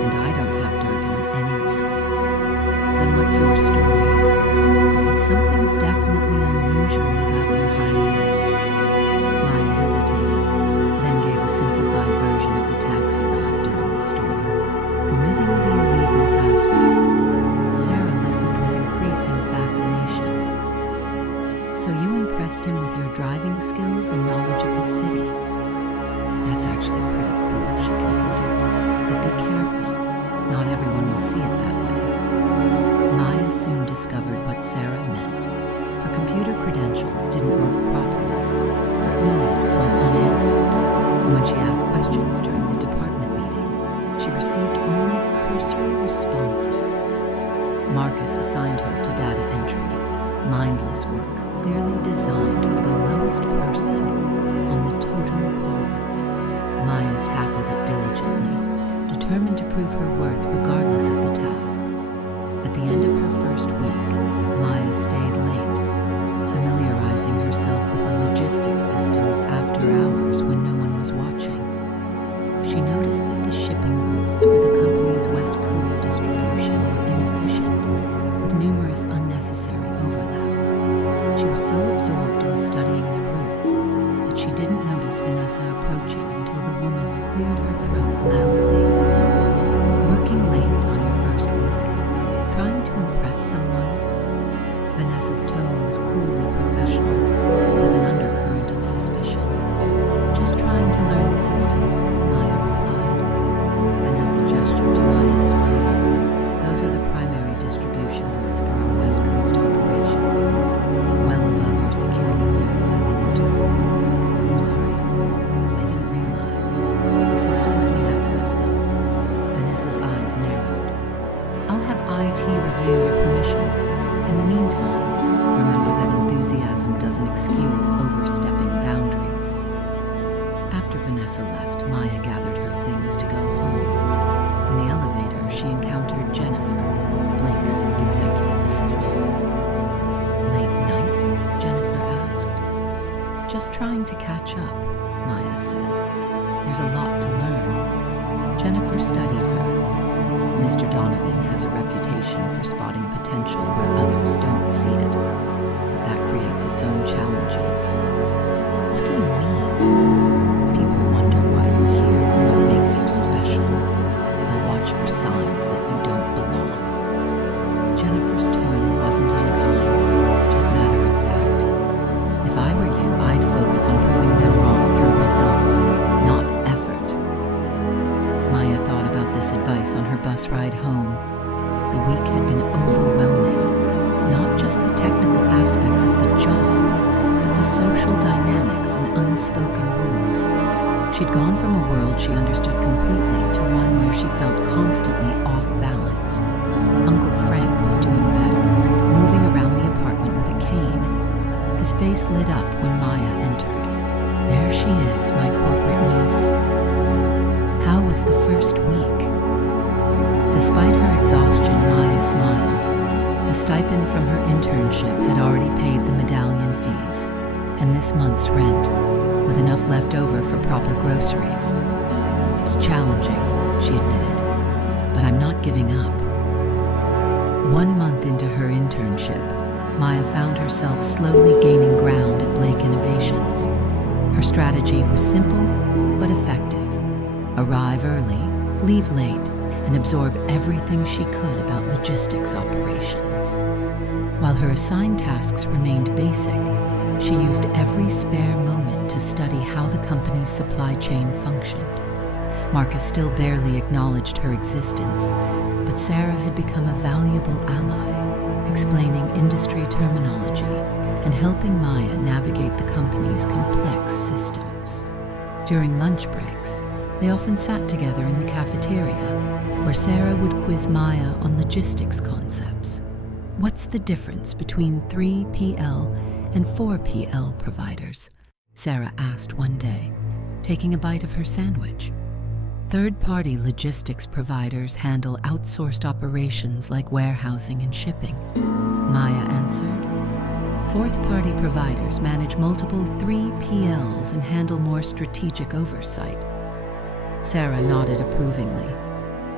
and I don't have dirt on anyone." "Then what's your story? Because something's definitely unusual about your hiring." Maya hesitated, then gave a simplified version of the taxi ride during the storm, omitting the illegal aspects. Sarah listened with increasing fascination. "So you impressed him with your driving skills and knowledge of the city. That's actually pretty cool," she concluded. "But be careful. Not everyone will see it that way." Maya soon discovered what Sarah meant. Her computer credentials didn't work properly. Her emails went unanswered, and when she asked questions during the department meeting, she received only cursory responses. Marcus assigned her to data entry, mindless work clearly designed for the lowest person on the totem pole. Maya tackled it diligently, determined to prove her worth regardless of the task. At the end of her first week, Maya stayed late, familiarizing herself with the logistics systems after hours when no one was watching. She noticed that the shipping routes for the company's West Coast distribution were inefficient, with numerous unnecessary overlaps. She was so absorbed in studying the routes that she didn't notice Vanessa approaching until the woman cleared her throat loudly. "Working late on your first week? Trying to impress someone?" Vanessa's tone was coolly professional, but with an undercurrent of suspicion. "Just trying to learn the systems," Maya replied. Vanessa gestured to Maya's screen. "Those are the primary distribution routes for our West Coast operations, well above your security clearance as an intern." "I'm sorry, I didn't realize. The system let me access them." Vanessa's eyes narrowed. "I'll have IT review your permissions. In the meantime, remember that enthusiasm doesn't excuse overstepping boundaries." After Vanessa left, Maya gathered her things to go home. In the elevator, she encountered Jennifer, Blake's executive assistant. "Late night?" Jennifer asked. "Just trying to catch up," Maya said. "There's a lot to learn." Jennifer studied her. "Mr. Donovan has a reputation for spotting potential where others don't see it, but that creates its own challenges." "What do you mean?" "People wonder why you're here and what makes you special. They'll watch for signs that you don't belong." Jennifer's tone wasn't unkind, just matter of fact. "If I were you, I'd focus on proving them wrong through results, not effort." Maya thought about this advice on her bus ride home. The week had been overwhelming, not just the technical aspects of the job, but the social dynamics and unspoken rules. She'd gone from a world she understood completely to one where she felt constantly off balance. Uncle Frank was doing better, moving around the apartment with a cane. His face lit up when Maya entered. "There she is, my corporate niece." How was the first week? Despite her exhaustion, Maya smiled. The stipend from her internship had already paid the medallion fees, and this month's rent, with enough left over for proper groceries. "It's challenging," she admitted, "but I'm not giving up." 1 month into her internship, Maya found herself slowly gaining ground at Blake Innovations. Her strategy was simple but effective. Arrive early, leave late, and absorb everything she could about logistics operations. While her assigned tasks remained basic, she used every spare moment to study how the company's supply chain functioned. Marcus still barely acknowledged her existence, but Sarah had become a valuable ally, explaining industry terminology and helping Maya navigate the company's complex systems. During lunch breaks, they often sat together in the cafeteria, where Sarah would quiz Maya on logistics concepts. "What's the difference between 3PL and 4PL providers?" Sarah asked one day, taking a bite of her sandwich. Third-party logistics providers handle outsourced operations like warehousing and shipping, Maya answered. Fourth-party providers manage multiple 3PLs and handle more strategic oversight. Sarah nodded approvingly.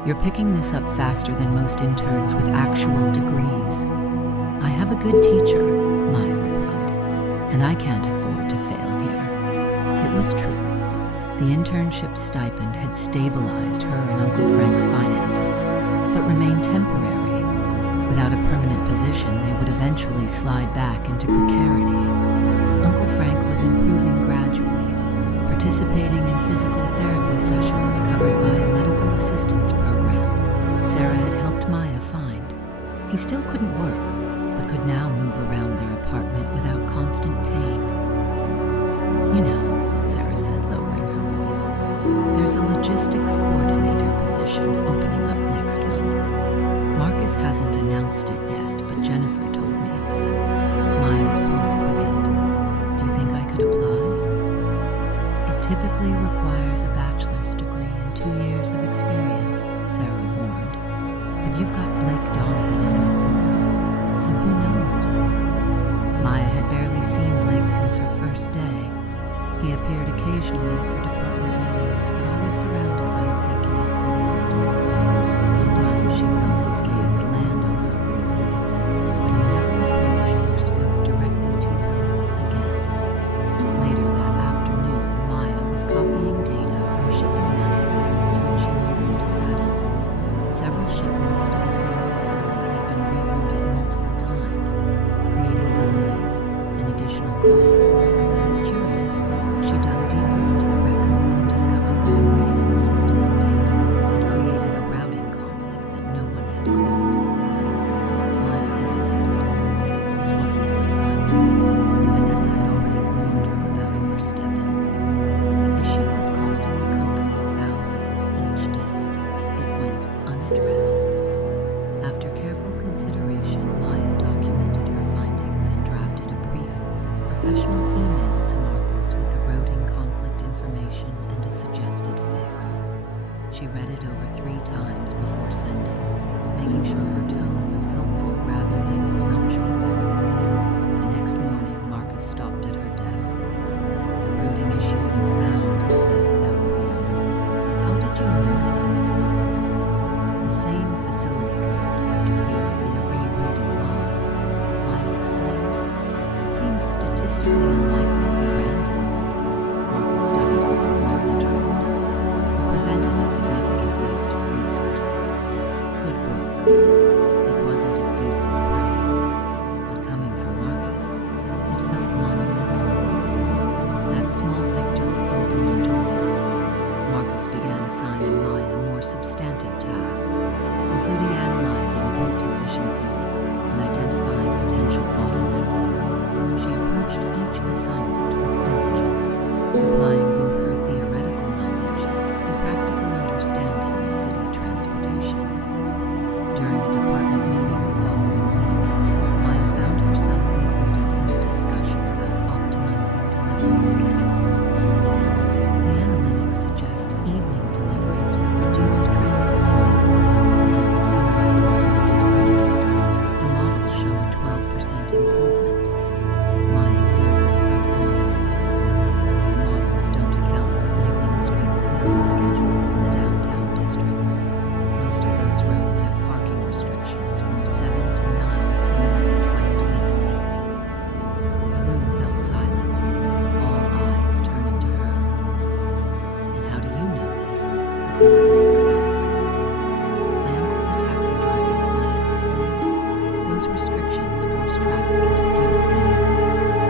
You're picking this up faster than most interns with actual degrees. I have a good teacher, Maya replied, and I can't afford to fail here. It was true. The internship stipend had stabilized her and Uncle Frank's finances, but remained temporary. Without a permanent position, they would eventually slide back into precarity. Uncle Frank was improving gradually, participating in physical therapy sessions covered by a medical assistance program Sarah had helped Maya find. He still couldn't work, but could now move around their apartment without constant pain. You know, Sarah said, lowering her voice, there's a logistics coordinator position opening up next month. Marcus hasn't announced it yet, but Jennifer told me. Maya's pulse quickened. Do you think I could apply? It typically requires a bachelor's degree and 2 years of experience, Sarah warned. But you've got Blake Donovan in your corner, so who knows? Maya had barely seen Blake since her first day. He appeared occasionally for department meetings, but always surrounded by executives and assistants. Sometimes she felt his gaze land on her briefly, but he never approached or spoke directly to her again. Later that afternoon, Maya was copying data from shipping manifests when she noticed a pattern. Several shipments to the same facility had been rerouted multiple times, creating delays and additional costs. Curious, she dug deeper into the records and discovered that a recent system update had created a routing conflict that no one had caught. Maya hesitated. This wasn't her assignment, and Vanessa had already warned her about overstepping. But the issue was costing the company thousands each day. It went unaddressed. After careful consideration, Maya documented her findings and drafted a brief, professional email to Marcus with the routing conflict information and a suggested fix. She read it over 3 times before sending, making sure her tone was helpful rather than presumptuous. The next morning, Marcus stopped at her desk. The routing issue you found, he said without preamble. How did you notice it? The same facility code kept appearing in the rerouting logs, Maya explained. It seemed statistically unlikely to be random. Marcus studied her with no interest. You prevented a significant waste of resources. Good work. It wasn't effusive praise, but coming from Marcus, it felt monumental. That small victory opened a door. Marcus began assigning Maya more substantive tasks, including analyzing route efficiencies and identifying potential bottlenecks. She approached each assignment with diligence, applying both her theoretical knowledge and practical understanding of city transportation. During a department meeting the following week, Maya found herself included in a discussion about optimizing delivery schedules. The analytics suggest evening deliveries would reduce transit times, one of the senior coordinators argued. The models show a 12% improvement. Maya cleared her throat nervously. The models don't account for evening street cleaning schedules in the downtown districts. Most of those roads have parking restrictions from 7 to 9 p.m. twice weekly. The room fell silent, all eyes turning to her. And how do you know this? The coordinator asked. My uncle's a taxi driver, Maya explained. Those restrictions force traffic into fewer lanes,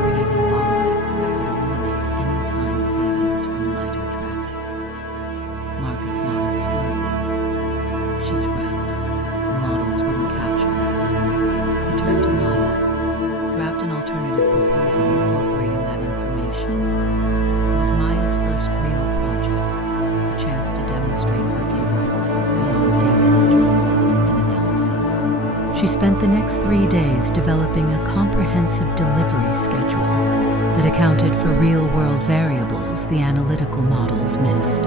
creating bottlenecks that could eliminate any time savings from lighter traffic. Marcus nodded slowly. She's right. The models wouldn't capture that. He turned to Maya. Draft an alternative proposal incorporating that information. It was Maya's first real project, a chance to demonstrate her capabilities beyond data entry and analysis. She spent the next 3 days developing a comprehensive delivery schedule that accounted for real-world variables the analytical models missed.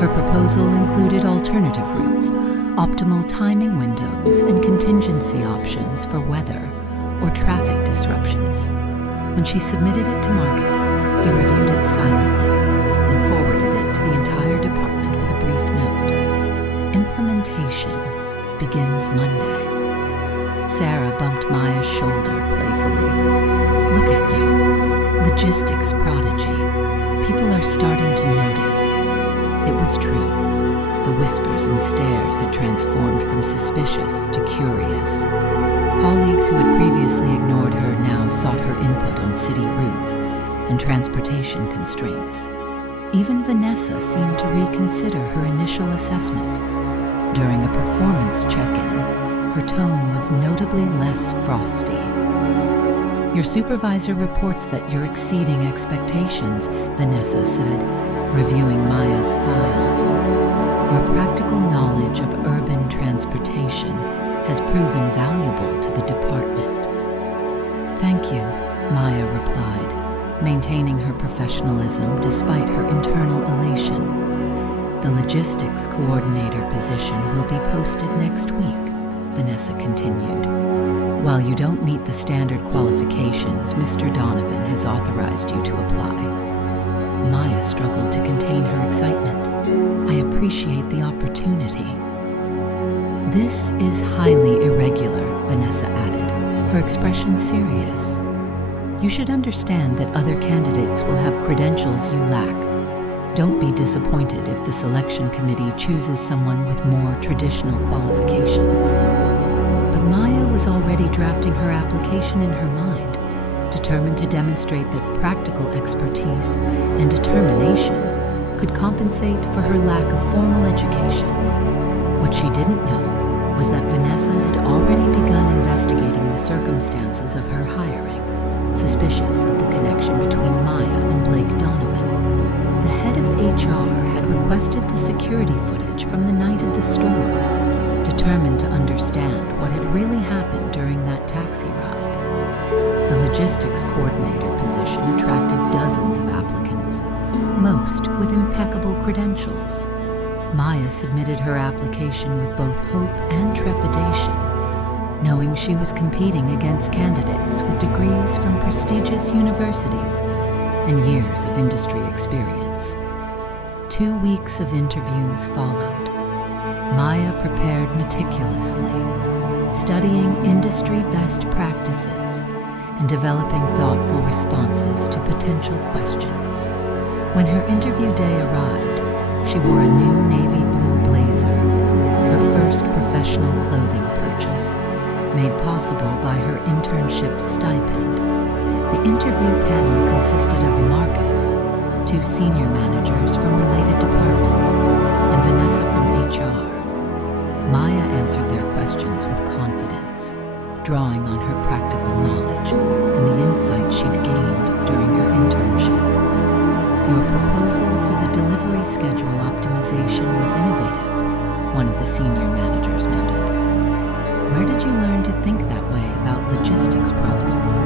Her proposal included alternative routes, optimal timing windows, and contingency options for weather or traffic disruptions. When she submitted it to Marcus, he reviewed it silently, then forwarded it to the entire department with a brief note. Implementation begins Monday. Sarah bumped Maya's shoulder playfully. Look at you, logistics prodigy. People are starting to notice. It was true. The whispers and stares had transformed from suspicious to curious. Colleagues who had previously ignored her now sought her input on city routes and transportation constraints. Even Vanessa seemed to reconsider her initial assessment. During a performance check-in, her tone was notably less frosty. Your supervisor reports that you're exceeding expectations, Vanessa said, reviewing Maya's file. Your practical knowledge of urban transportation has proven valuable to the department. Thank you, Maya replied, maintaining her professionalism despite her internal elation. The logistics coordinator position will be posted next week, Vanessa continued. While you don't meet the standard qualifications, Mr. Donovan has authorized you to apply. Maya struggled to contain her excitement. I appreciate the opportunity. This is highly irregular, Vanessa added, her expression serious. You should understand that other candidates will have credentials you lack. Don't be disappointed if the selection committee chooses someone with more traditional qualifications. But Maya was already drafting her application in her mind, determined to demonstrate that practical expertise and determination could compensate for her lack of formal education. What she didn't know was that Vanessa had already begun investigating the circumstances of her hiring, suspicious of the connection between Maya and Blake Donovan. The head of HR had requested the security footage from the night of the storm, determined to understand what had really happened during that taxi ride. The logistics coordinator position attracted dozens of applicants, most with impeccable credentials. Maya submitted her application with both hope and trepidation, knowing she was competing against candidates with degrees from prestigious universities and years of industry experience. 2 weeks of interviews followed. Maya prepared meticulously, studying industry best practices and developing thoughtful responses to potential questions. When her interview day arrived, she wore a new navy blue blazer, her first professional clothing purchase, made possible by her internship stipend. The interview panel consisted of Marcus, 2 senior managers from related departments, and Vanessa from HR. Maya answered their questions with confidence, drawing on her practical knowledge and the insight she'd gained during her internship. Your proposal for the delivery schedule optimization was innovative, one of the senior managers noted. Where did you learn to think that way about logistics problems?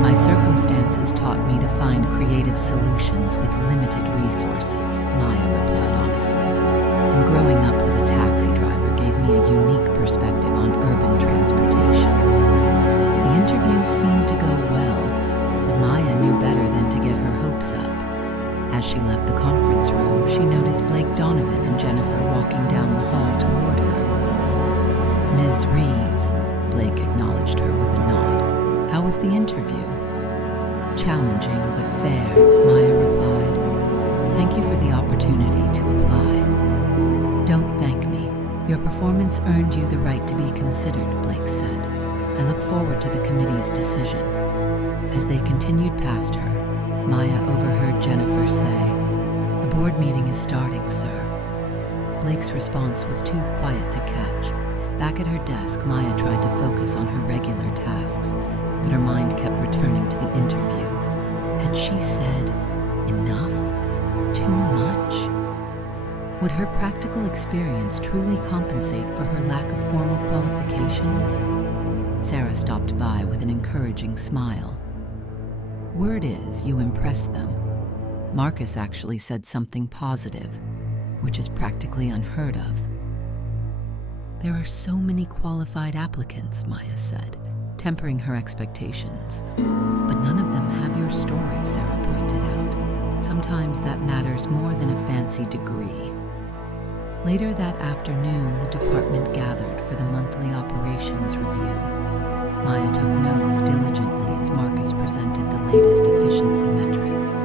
My circumstances taught me to find creative solutions with limited resources, Maya replied honestly. And growing up with a taxi driver gave me a unique perspective on urban transportation. The interview seemed to go well, but Maya knew better than to get her hopes up. As she left the conference room, she noticed Blake Donovan and Jennifer walking down the hall toward her. Ms. Reeves, Blake acknowledged her with a nod. How was the interview? Challenging but fair, Maya replied. Thank you for the opportunity to apply. Don't thank me. Your performance earned you the right to be considered, Blake said. I look forward to the committee's decision. As they continued past her, Maya overheard Jennifer say, "The board meeting is starting, sir." Blake's response was too quiet to catch. Back at her desk, Maya tried to focus on her regular tasks, but her mind kept returning to the interview. Had she said enough? Too much? Would her practical experience truly compensate for her lack of formal qualifications? Sarah stopped by with an encouraging smile. Word is you impressed them. Marcus actually said something positive. which is practically unheard of. There are so many qualified applicants, Maya said, tempering her expectations. But none of them have your story, Sarah pointed out. Sometimes that matters more than a fancy degree. Later that afternoon, the department gathered for the monthly operations review. Maya took notes diligently as Marcus presented the latest efficiency metrics.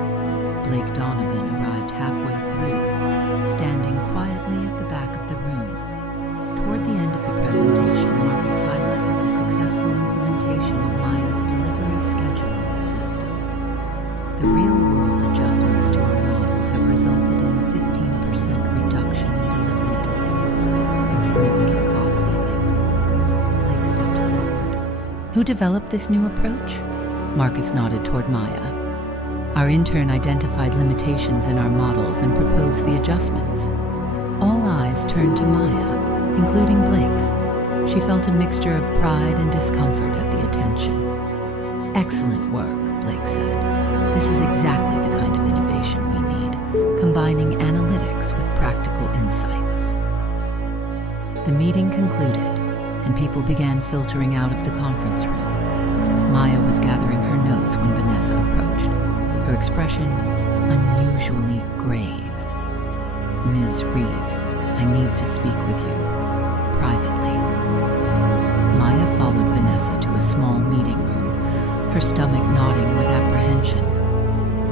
Blake Donovan arrived halfway through, standing quietly at the back of the room. Toward the end of the presentation, Marcus highlighted the successful implementation of Maya's delivery scheduling system. The real-world adjustments to our model have resulted in a 15% reduction in delivery delays and significant cost savings. Blake stepped forward. Who developed this new approach? Marcus nodded toward Maya. Our intern identified limitations in our models and proposed the adjustments. All eyes turned to Maya, including Blake's. She felt a mixture of pride and discomfort at the attention. Excellent work, Blake said. This is exactly the kind of innovation we need, combining analytics with practical insights. The meeting concluded, and people began filtering out of the conference room. Maya was gathering her notes when Vanessa approached, her expression unusually grave. Ms. Reeves, I need to speak with you, privately. Maya followed Vanessa to a small meeting room, her stomach knotting with apprehension.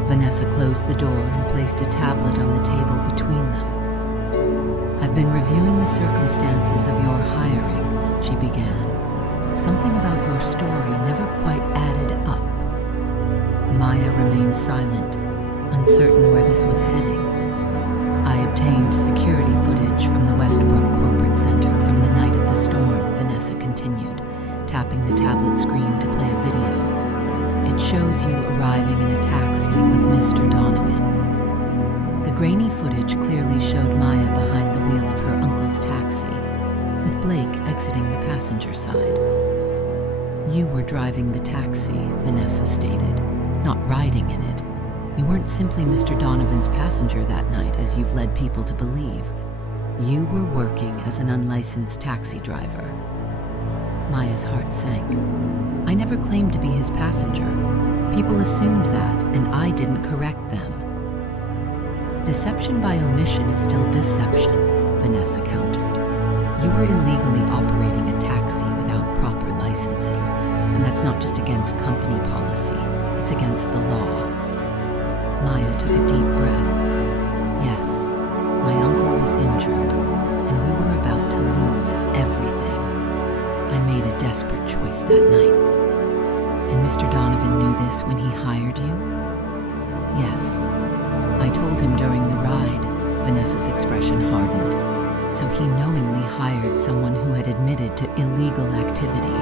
Vanessa closed the door and placed a tablet on the table between them. I've been reviewing the circumstances of your hiring, she began. Something about your story never quite added up. Maya remained silent, uncertain where this was heading. I obtained security footage from the Westbrook Corporate Center from the night of the storm, Vanessa continued, tapping the tablet screen to play a video. It shows you arriving in a taxi with Mr. Donovan. The grainy footage clearly showed Maya behind the wheel of her uncle's taxi, with Blake exiting the passenger side. You were driving the taxi, Vanessa stated, not riding in it. You weren't simply Mr. Donovan's passenger that night, as you've led people to believe. You were working as an unlicensed taxi driver. Maya's heart sank. I never claimed to be his passenger. People assumed that, and I didn't correct them. Deception by omission is still deception, Vanessa countered. You were illegally operating a taxi without proper licensing, and that's not just against company policy, it's against the law. Maya took a deep breath. Yes, my uncle was injured, and we were about to lose everything. I made a desperate choice that night. And Mr. Donovan knew this when he hired you? Yes. I told him during the ride. Vanessa's expression hardened. So he knowingly hired someone who had admitted to illegal activity.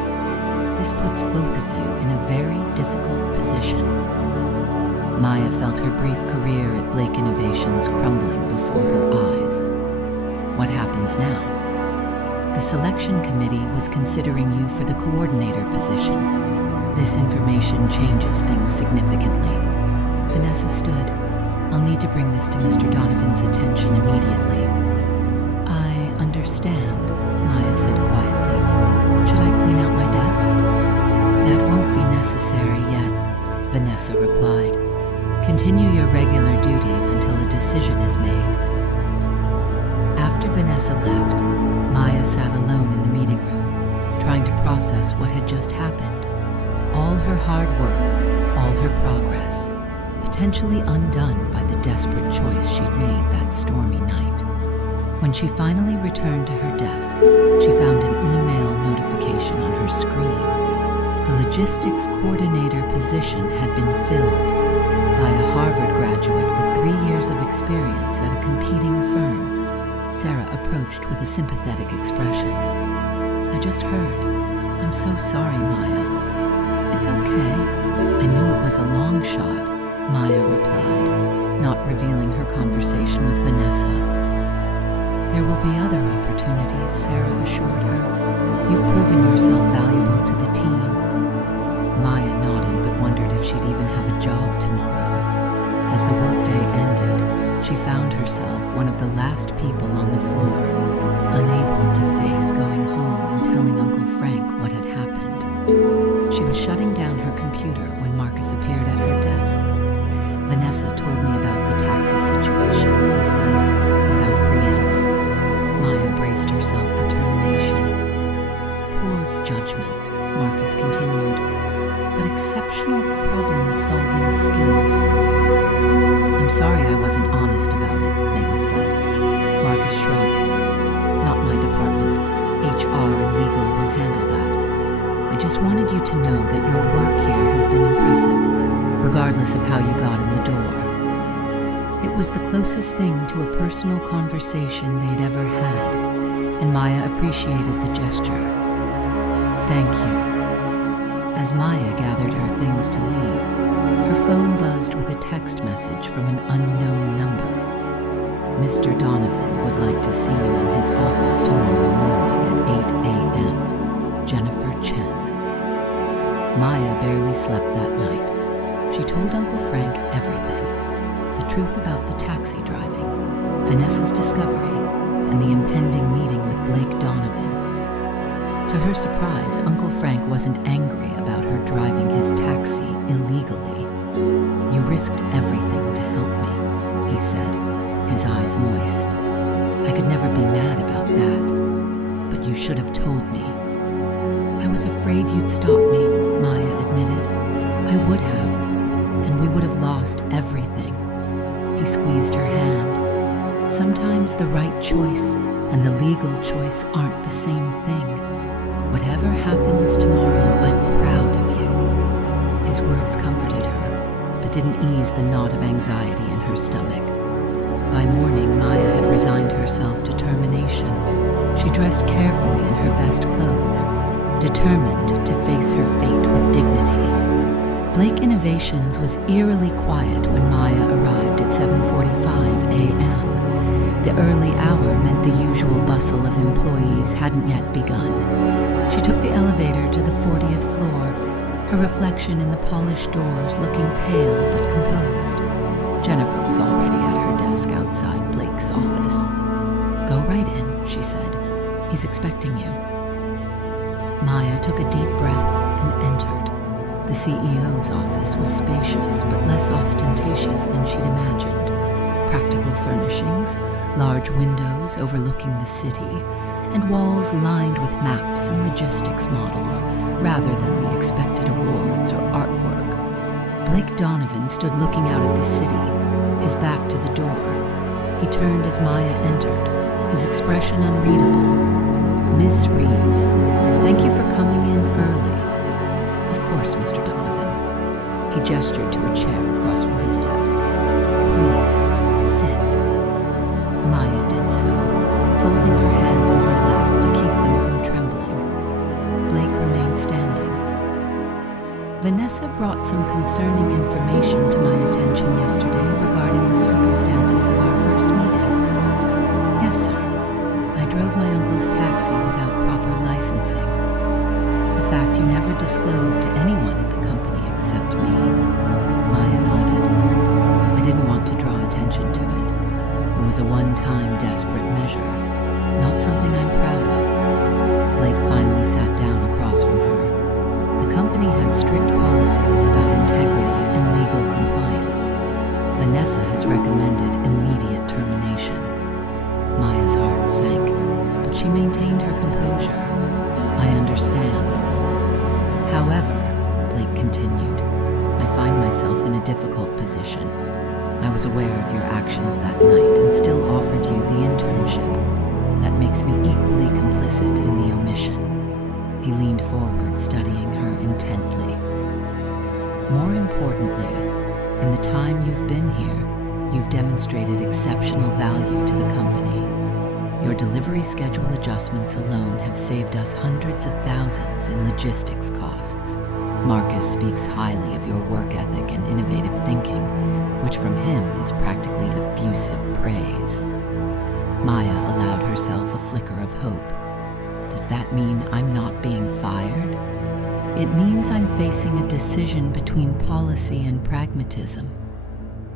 This puts both of you in a very difficult position. Maya felt her brief career at Blake Innovations crumbling before her eyes. What happens now? The selection committee was considering you for the coordinator position. This information changes things significantly. Vanessa stood. I'll need to bring this to Mr. Donovan's attention immediately. I understand, Maya said quietly. Should I clean out my desk? That won't be necessary yet, Vanessa replied. Continue your regular duties until a decision is made. After Vanessa left, Maya sat alone in the meeting room, trying to process what had just happened. All her hard work, all her progress, potentially undone by the desperate choice she'd made that stormy night. When she finally returned to her desk, she found an email notification on her screen. The logistics coordinator position had been filled by a Harvard graduate with 3 years of experience at a competing firm. Sarah approached with a sympathetic expression. I just heard. I'm so sorry, Maya. It's okay. I knew it was a long shot, Maya replied, not revealing her conversation with Vanessa. There will be other opportunities, Sarah assured her. You've proven yourself valuable to the team. Maya nodded but wondered if she'd even have a job tomorrow. As the workday ended, she found herself herself one of the last people on the floor, unable to face going home and telling Uncle Frank what had happened. She was shutting down her computer when Marcus appeared at her desk. "Vanessa told me about the taxi situation," he said, without preamble. Maya braced herself for termination. "Poor judgment," Marcus continued, "but exceptional problem-solving skills." "I'm sorry I wasn't honest about it," Mayo said. Marcus shrugged. "Not my department. HR and legal will handle that. I just wanted you to know that your work here has been impressive, regardless of how you got in the door." It was the closest thing to a personal conversation they'd ever had, and Maya appreciated the gesture. "Thank you." As Maya gathered her things to leave, her phone buzzed with a text message from an unknown number. "Mr. Donovan would like to see you in his office tomorrow morning at 8 a.m. Jennifer Chen." Maya barely slept that night. She told Uncle Frank everything. The truth about the taxi driving, Vanessa's discovery, and the impending meeting with Blake Donovan. To her surprise, Uncle Frank wasn't angry about her driving his taxi illegally. "You risked everything to help me," he said, his eyes moist. "I could never be mad about that, but you should have told me." "I was afraid you'd stop me," Maya admitted. "I would have, and we would have lost everything." He squeezed her hand. "Sometimes the right choice and the legal choice aren't the same thing. Whatever happens tomorrow, I'm proud of you." His words comforted her, but didn't ease the knot of anxiety in her stomach. By morning, Maya had resigned herself to termination. She dressed carefully in her best clothes, determined to face her fate with dignity. Blake Innovations was eerily quiet when Maya arrived at 7:45 a.m. The early hour meant the usual bustle of employees hadn't yet begun. She took the elevator to the 40th floor, her reflection in the polished doors looking pale but composed. Jennifer was already at her desk outside Blake's office. "Go right in," she said. "He's expecting you." Maya took a deep breath and entered. The CEO's office was spacious but less ostentatious than she'd imagined. Practical furnishings, large windows overlooking the city, and walls lined with maps and logistics models rather than the expected awards or artwork. Blake Donovan stood looking out at the city, his back to the door. He turned as Maya entered, his expression unreadable. "Miss Reeves, thank you for coming in early." "Of course, Mr. Donovan." He gestured to a chair across from his desk. "Please, sit." Maya did so, folding her hands in her lap to keep them from trembling. Blake remained standing. "Vanessa brought some concerning information to my attention yesterday regarding the circumstances of our first meeting." "Yes, sir. I drove my uncle's taxi without proper licensing. The fact you never disclosed to anyone at the company except me." Maya nodded. "I didn't want to draw attention to it. It was a one-time desperate measure, not something I'm proud of." Blake finally sat down across from her. "The company has strict policies about integrity and legal compliance. Vanessa has recommended immediate termination." Maya's heart sank, but she maintained her composure. "I understand. However," Blake continued, "I find myself in a difficult position. I was aware of your actions that night and still offered you the internship. That makes me equally complicit in the omission." He leaned forward, studying her intently. "More importantly, in the time you've been here, you've demonstrated exceptional value to the company. Your delivery schedule adjustments alone have saved us hundreds of thousands in logistics costs. Marcus speaks highly of your work ethic and innovative thinking, which from him is practically effusive praise." Maya allowed herself a flicker of hope. "Does that mean I'm not being fired?" "It means I'm facing a decision between policy and pragmatism."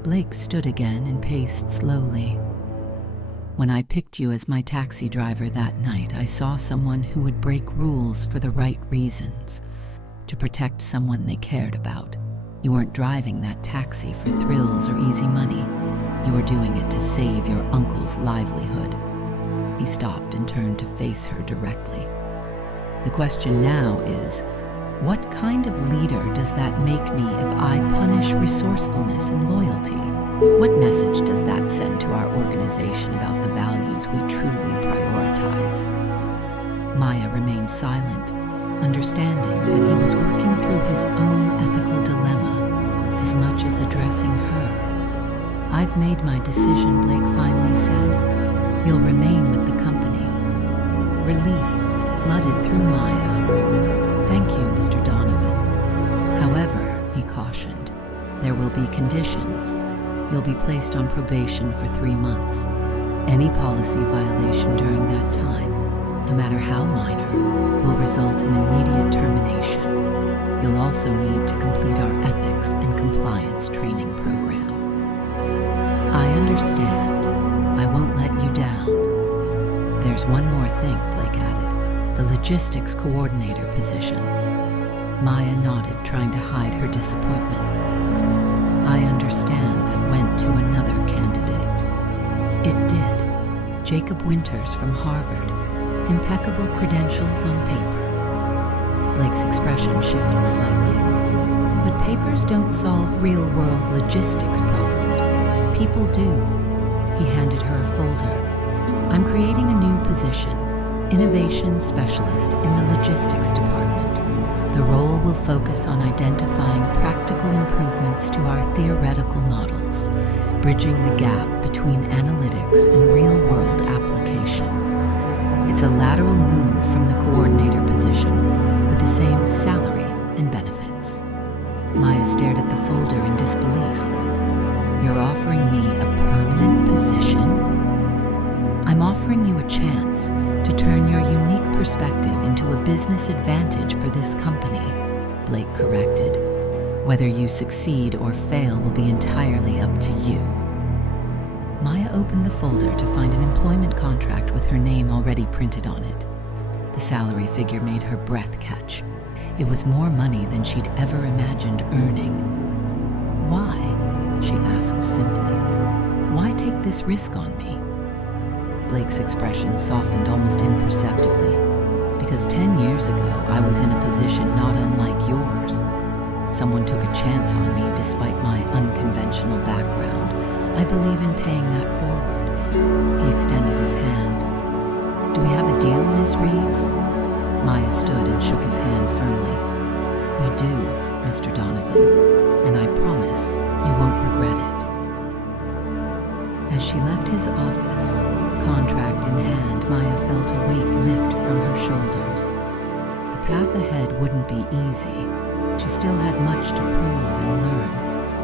Blake stood again and paced slowly. When I picked you as my taxi driver that night, I saw someone who would break rules for the right reasons, to protect someone they cared about. You weren't driving that taxi for thrills or easy money. You were doing it to save your uncle's livelihood." He stopped and turned to face her directly. "The question now is, what kind of leader does that make me if I punish resourcefulness and loyalty? What message does that send to our organization about the values we truly prioritize?" Maya remained silent, understanding that he was working through his own ethical dilemma as much as addressing her. "I've made my decision," Blake finally said. "You'll remain with the company." Relief flooded through Maya. "Thank you, Mr. Donovan. However," he cautioned, "there will be conditions. You'll be placed on probation for 3 months. Any policy violation during that time, no matter how minor, will result in immediate termination. You'll also need to complete our ethics and compliance training program." "I understand. I won't let you down." "There's one more thing," Blake added, "the logistics coordinator position." Maya nodded, trying to hide her disappointment. "I understand that went to another candidate." It did. Jacob Winters from Harvard. Impeccable credentials on paper. Blake's expression shifted slightly. "But papers don't solve real-world logistics problems. People do." He handed her a folder. "I'm creating a new position, Innovation Specialist in the Logistics Department. The role will focus on identifying practical improvements to our theoretical models, bridging the gap between analytics and real-world application. It's a lateral move from the coordinator position with the same salary and benefits." Maya stared at the folder in disbelief. "You're offering me a permanent position?" "I'm offering you a chance to turn your unique perspective into a business advantage for this company," Blake corrected. "Whether you succeed or fail will be entirely up to you." Maya opened the folder to find an employment contract with her name already printed on it. The salary figure made her breath catch. It was more money than she'd ever imagined earning. "Why?" she asked simply. "Why take this risk on me?" Blake's expression softened almost imperceptibly. "Because 10 years ago, I was in a position not unlike yours. Someone took a chance on me despite my unconventional background. I believe in paying that forward." He extended his hand. "Do we have a deal, Ms. Reeves?" Maya stood and shook his hand firmly. "We do, Mr. Donovan, and I promise you won't regret it." As she left his office, contract in hand, Maya felt a weight lift from her shoulders. The path ahead wouldn't be easy. She still had much to prove and learn,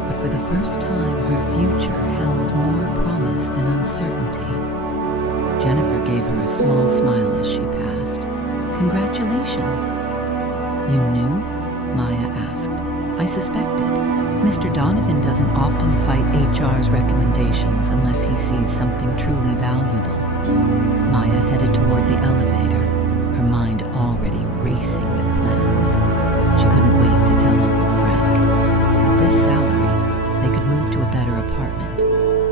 but for the first time, her future held more promise than uncertainty. Jennifer gave her a small smile as she passed. "Congratulations." "You knew?" Maya asked. "I suspected. Mr. Donovan doesn't often fight HR's recommendations unless he sees something truly valuable." Maya headed toward the elevator, her mind already racing with plans. She couldn't wait to tell Uncle Frank. With this salary, they could move to a better apartment,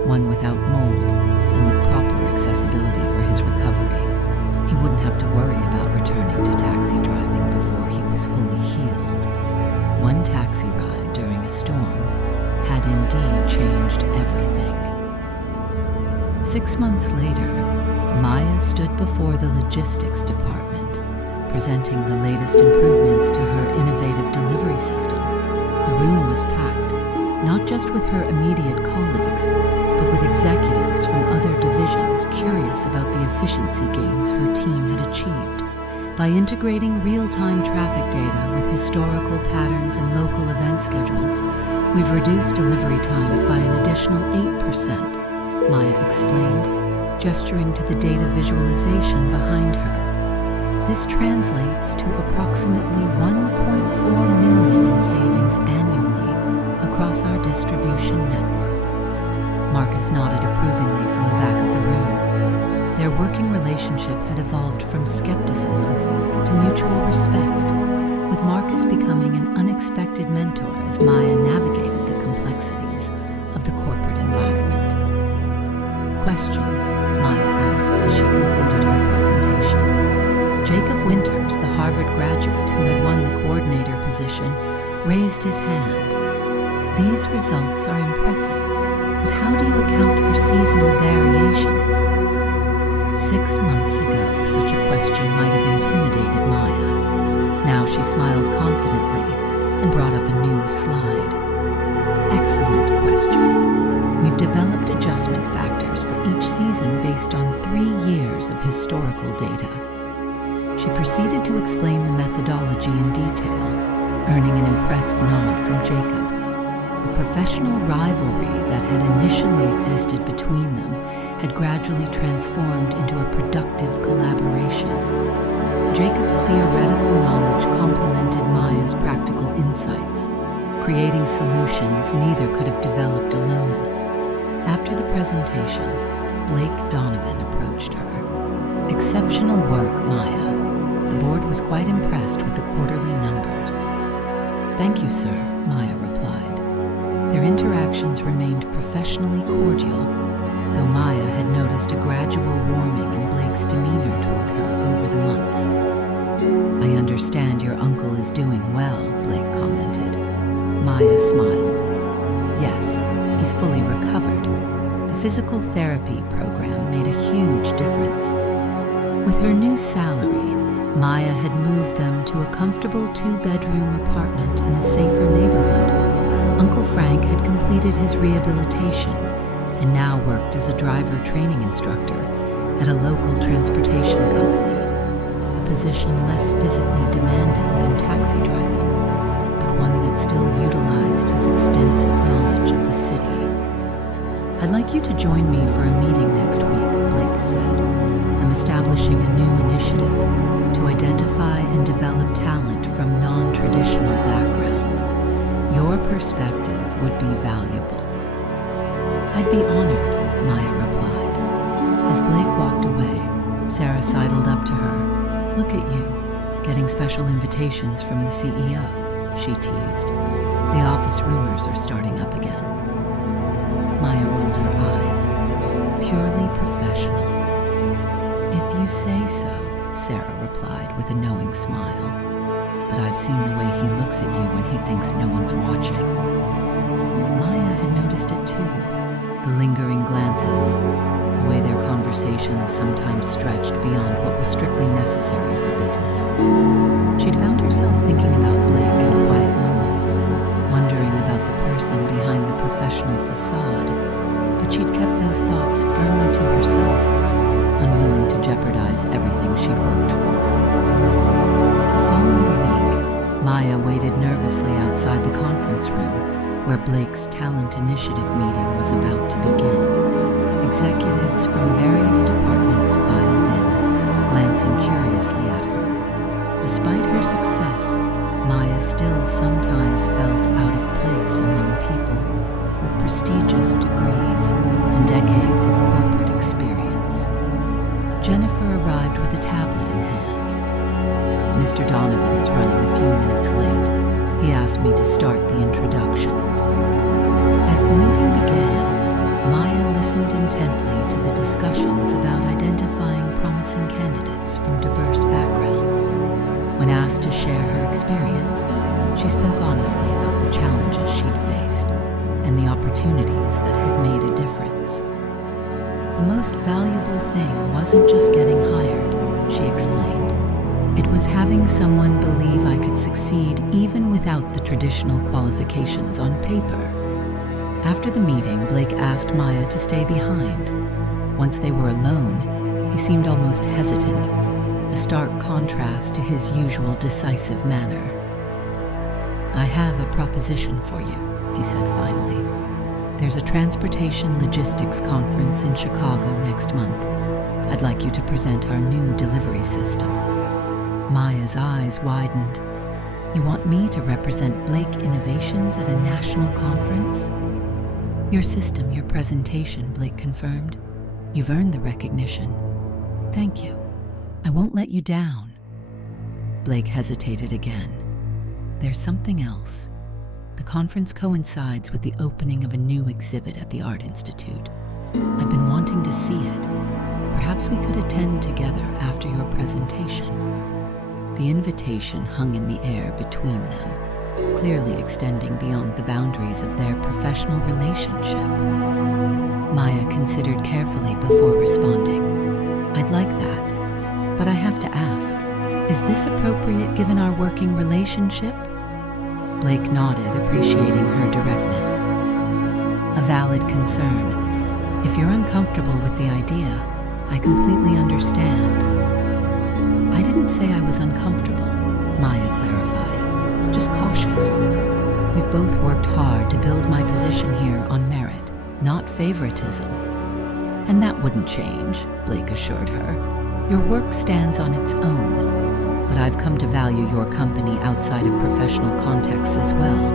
one without mold and with proper accessibility for his recovery. He wouldn't have to worry about returning to taxi driving before he was fully healed. One taxi ride during a storm had indeed changed everything. 6 months later, Maya stood before the logistics department, presenting the latest improvements to her innovative delivery system. The room was packed, not just with her immediate colleagues, but with executives from other divisions curious about the efficiency gains her team had achieved. By integrating real-time traffic data with historical patterns and local event schedules, we've reduced delivery times by an additional 8%, Maya explained, gesturing to the data visualization behind her. This translates to approximately 1.4 million in savings annually across our distribution network. Marcus nodded approvingly from the back of the room. Their working relationship had evolved from skepticism to mutual respect, with Marcus becoming an unexpected mentor as Maya navigated the complexities of the corporate environment. Questions, Maya asked as she concluded her presentation. Jacob Winters, the Harvard graduate who had won the coordinator position, raised his hand. These results are impressive, but how do you account for seasonal variations? 6 months ago, such a question might have intimidated Maya. Now she smiled confidently and brought up a new slide. Excellent question. We've developed adjustment factors for each season based on 3 years of historical data. She proceeded to explain the methodology in detail, earning an impressed nod from Jacob. The professional rivalry that had initially existed between them had gradually transformed into a productive collaboration. Jacob's theoretical knowledge complemented Maya's practical insights, creating solutions neither could have developed alone. After the presentation, Blake Donovan approached her. Exceptional work, Maya. The board was quite impressed with the quarterly numbers. Thank you, sir, Maya replied. Their interactions remained professionally cordial, though Maya had noticed a gradual warming in Blake's demeanor toward her over the months. I understand your uncle is doing well, Blake commented. Maya smiled. Yes, he's fully recovered. The physical therapy program made a huge difference. With her new salary, Maya had moved them to a comfortable 2-bedroom apartment in a safer neighborhood. Uncle Frank had completed his rehabilitation and now worked as a driver training instructor at a local transportation company, a position less physically demanding than taxi driving, but one that still utilized his extensive knowledge of the city. I'd like you to join me for a meeting next week, Blake said. I'm establishing a new initiative to identify and develop talent from non-traditional backgrounds. Your perspective would be valuable. I'd be honored, Maya replied. As Blake walked away, Sarah sidled up to her. Look at you, getting special invitations from the CEO, she teased. The office rumors are starting up again. Maya rolled her eyes. Purely professional. If you say so, Sarah replied with a knowing smile. But I've seen the way he looks at you when he thinks no one's watching. Maya had noticed it too. The lingering glances, the way their conversations sometimes stretched beyond what was strictly necessary for business. She'd found herself thinking about Blake in quiet moments, wondering about the person behind the professional facade, but she'd kept those thoughts firmly to herself, unwilling to jeopardize everything she'd worked for. The following week, Maya waited nervously outside the conference room where Blake's talent initiative meeting was about to begin. Executives from various departments filed in, glancing curiously at her. Despite her success, Maya still sometimes felt out of place among people with prestigious degrees and decades of corporate experience. Jennifer arrived with a tablet in hand. Mr. Donovan is running a few minutes late. He asked me to start the introductions. As the meeting began, Maya listened intently to the discussions about identifying promising candidates from diverse backgrounds. When asked to share her experience, she spoke honestly about the challenges she'd faced and the opportunities that had made a difference. The most valuable thing wasn't just getting hired, she explained. It was having someone believe I could succeed even without the traditional qualifications on paper. After the meeting, Blake asked Maya to stay behind. Once they were alone, he seemed almost hesitant, a stark contrast to his usual decisive manner. I have a proposition for you, he said finally. There's a transportation logistics conference in Chicago next month. I'd like you to present our new delivery system. Maya's eyes widened. You want me to represent Blake Innovations at a national conference? Your system, your presentation, Blake confirmed. You've earned the recognition. Thank you. I won't let you down. Blake hesitated again. There's something else. The conference coincides with the opening of a new exhibit at the Art Institute. I've been wanting to see it. Perhaps we could attend together after your presentation. The invitation hung in the air between them, clearly extending beyond the boundaries of their professional relationship. Maya considered carefully before responding. I'd like that, but I have to ask, is this appropriate given our working relationship? Blake nodded, appreciating her directness. A valid concern. If you're uncomfortable with the idea, I completely understand. I didn't say I was uncomfortable, Maya clarified, just cautious. We've both worked hard to build my position here on merit, not favoritism. And that wouldn't change, Blake assured her. Your work stands on its own, but I've come to value your company outside of professional contexts as well.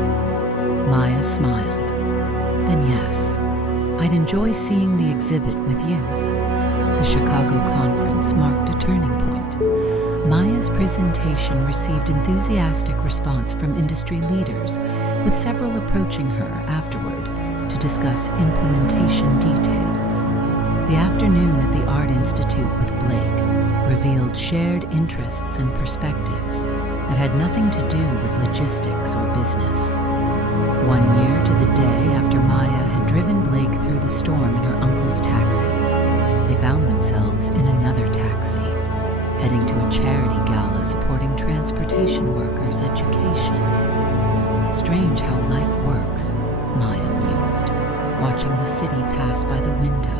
Maya smiled. Then yes, I'd enjoy seeing the exhibit with you. The Chicago conference marked a turning point. Maya's presentation received enthusiastic response from industry leaders, with several approaching her afterward to discuss implementation details. The afternoon at the Art Institute with Blake revealed shared interests and perspectives that had nothing to do with logistics or business. 1 year to the day after Maya had driven Blake through the storm in her uncle's taxi, they found themselves in another taxi, heading to a charity gala supporting transportation workers' education. Strange how life works, Maya mused, watching the city pass by the window.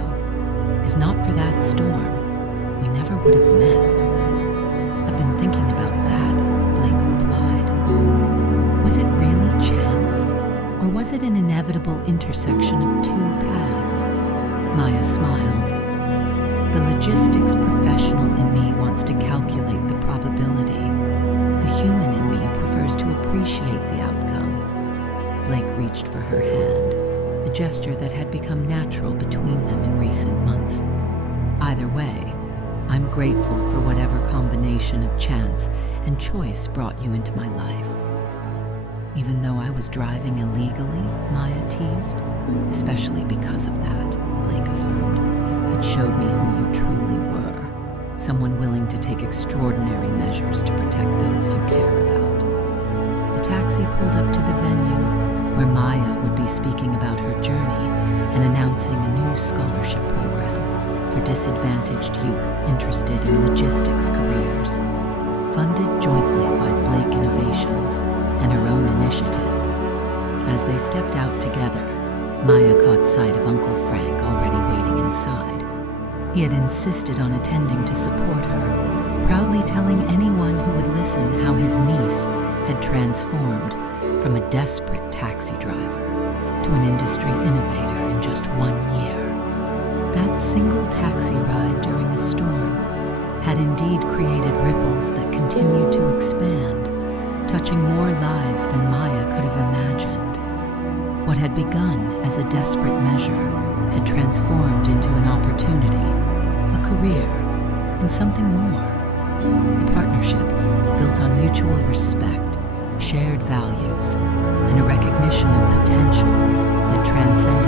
If not for that storm, we never would have met. I've been thinking about that, Blake replied. Was it really chance? Or was it an inevitable intersection of two paths? Maya smiled. The logistics professional in me wants to calculate the probability. The human in me prefers to appreciate the outcome. Blake reached for her hand, a gesture that had become natural between them in recent months. Either way, I'm grateful for whatever combination of chance and choice brought you into my life. Even though I was driving illegally, Maya teased. Especially because of that, Blake affirmed. It showed me who you truly were. Someone willing to take extraordinary measures to protect those you care about. The taxi pulled up to the venue, where Maya would be speaking about her journey and announcing a new scholarship program for disadvantaged youth interested in logistics careers, funded jointly by Blake Innovations and her own initiative. As they stepped out together, Maya caught sight of Uncle Frank already waiting inside. He had insisted on attending to support her, proudly telling anyone who would listen how his niece had transformed from a desperate taxi driver to an industry innovator in just 1 year. That single taxi ride during a storm had indeed created ripples that continued to expand, touching more lives than Maya could have imagined. What had begun as a desperate measure had transformed into an opportunity, a career, and something more. A partnership built on mutual respect, shared values, and a recognition of potential that transcended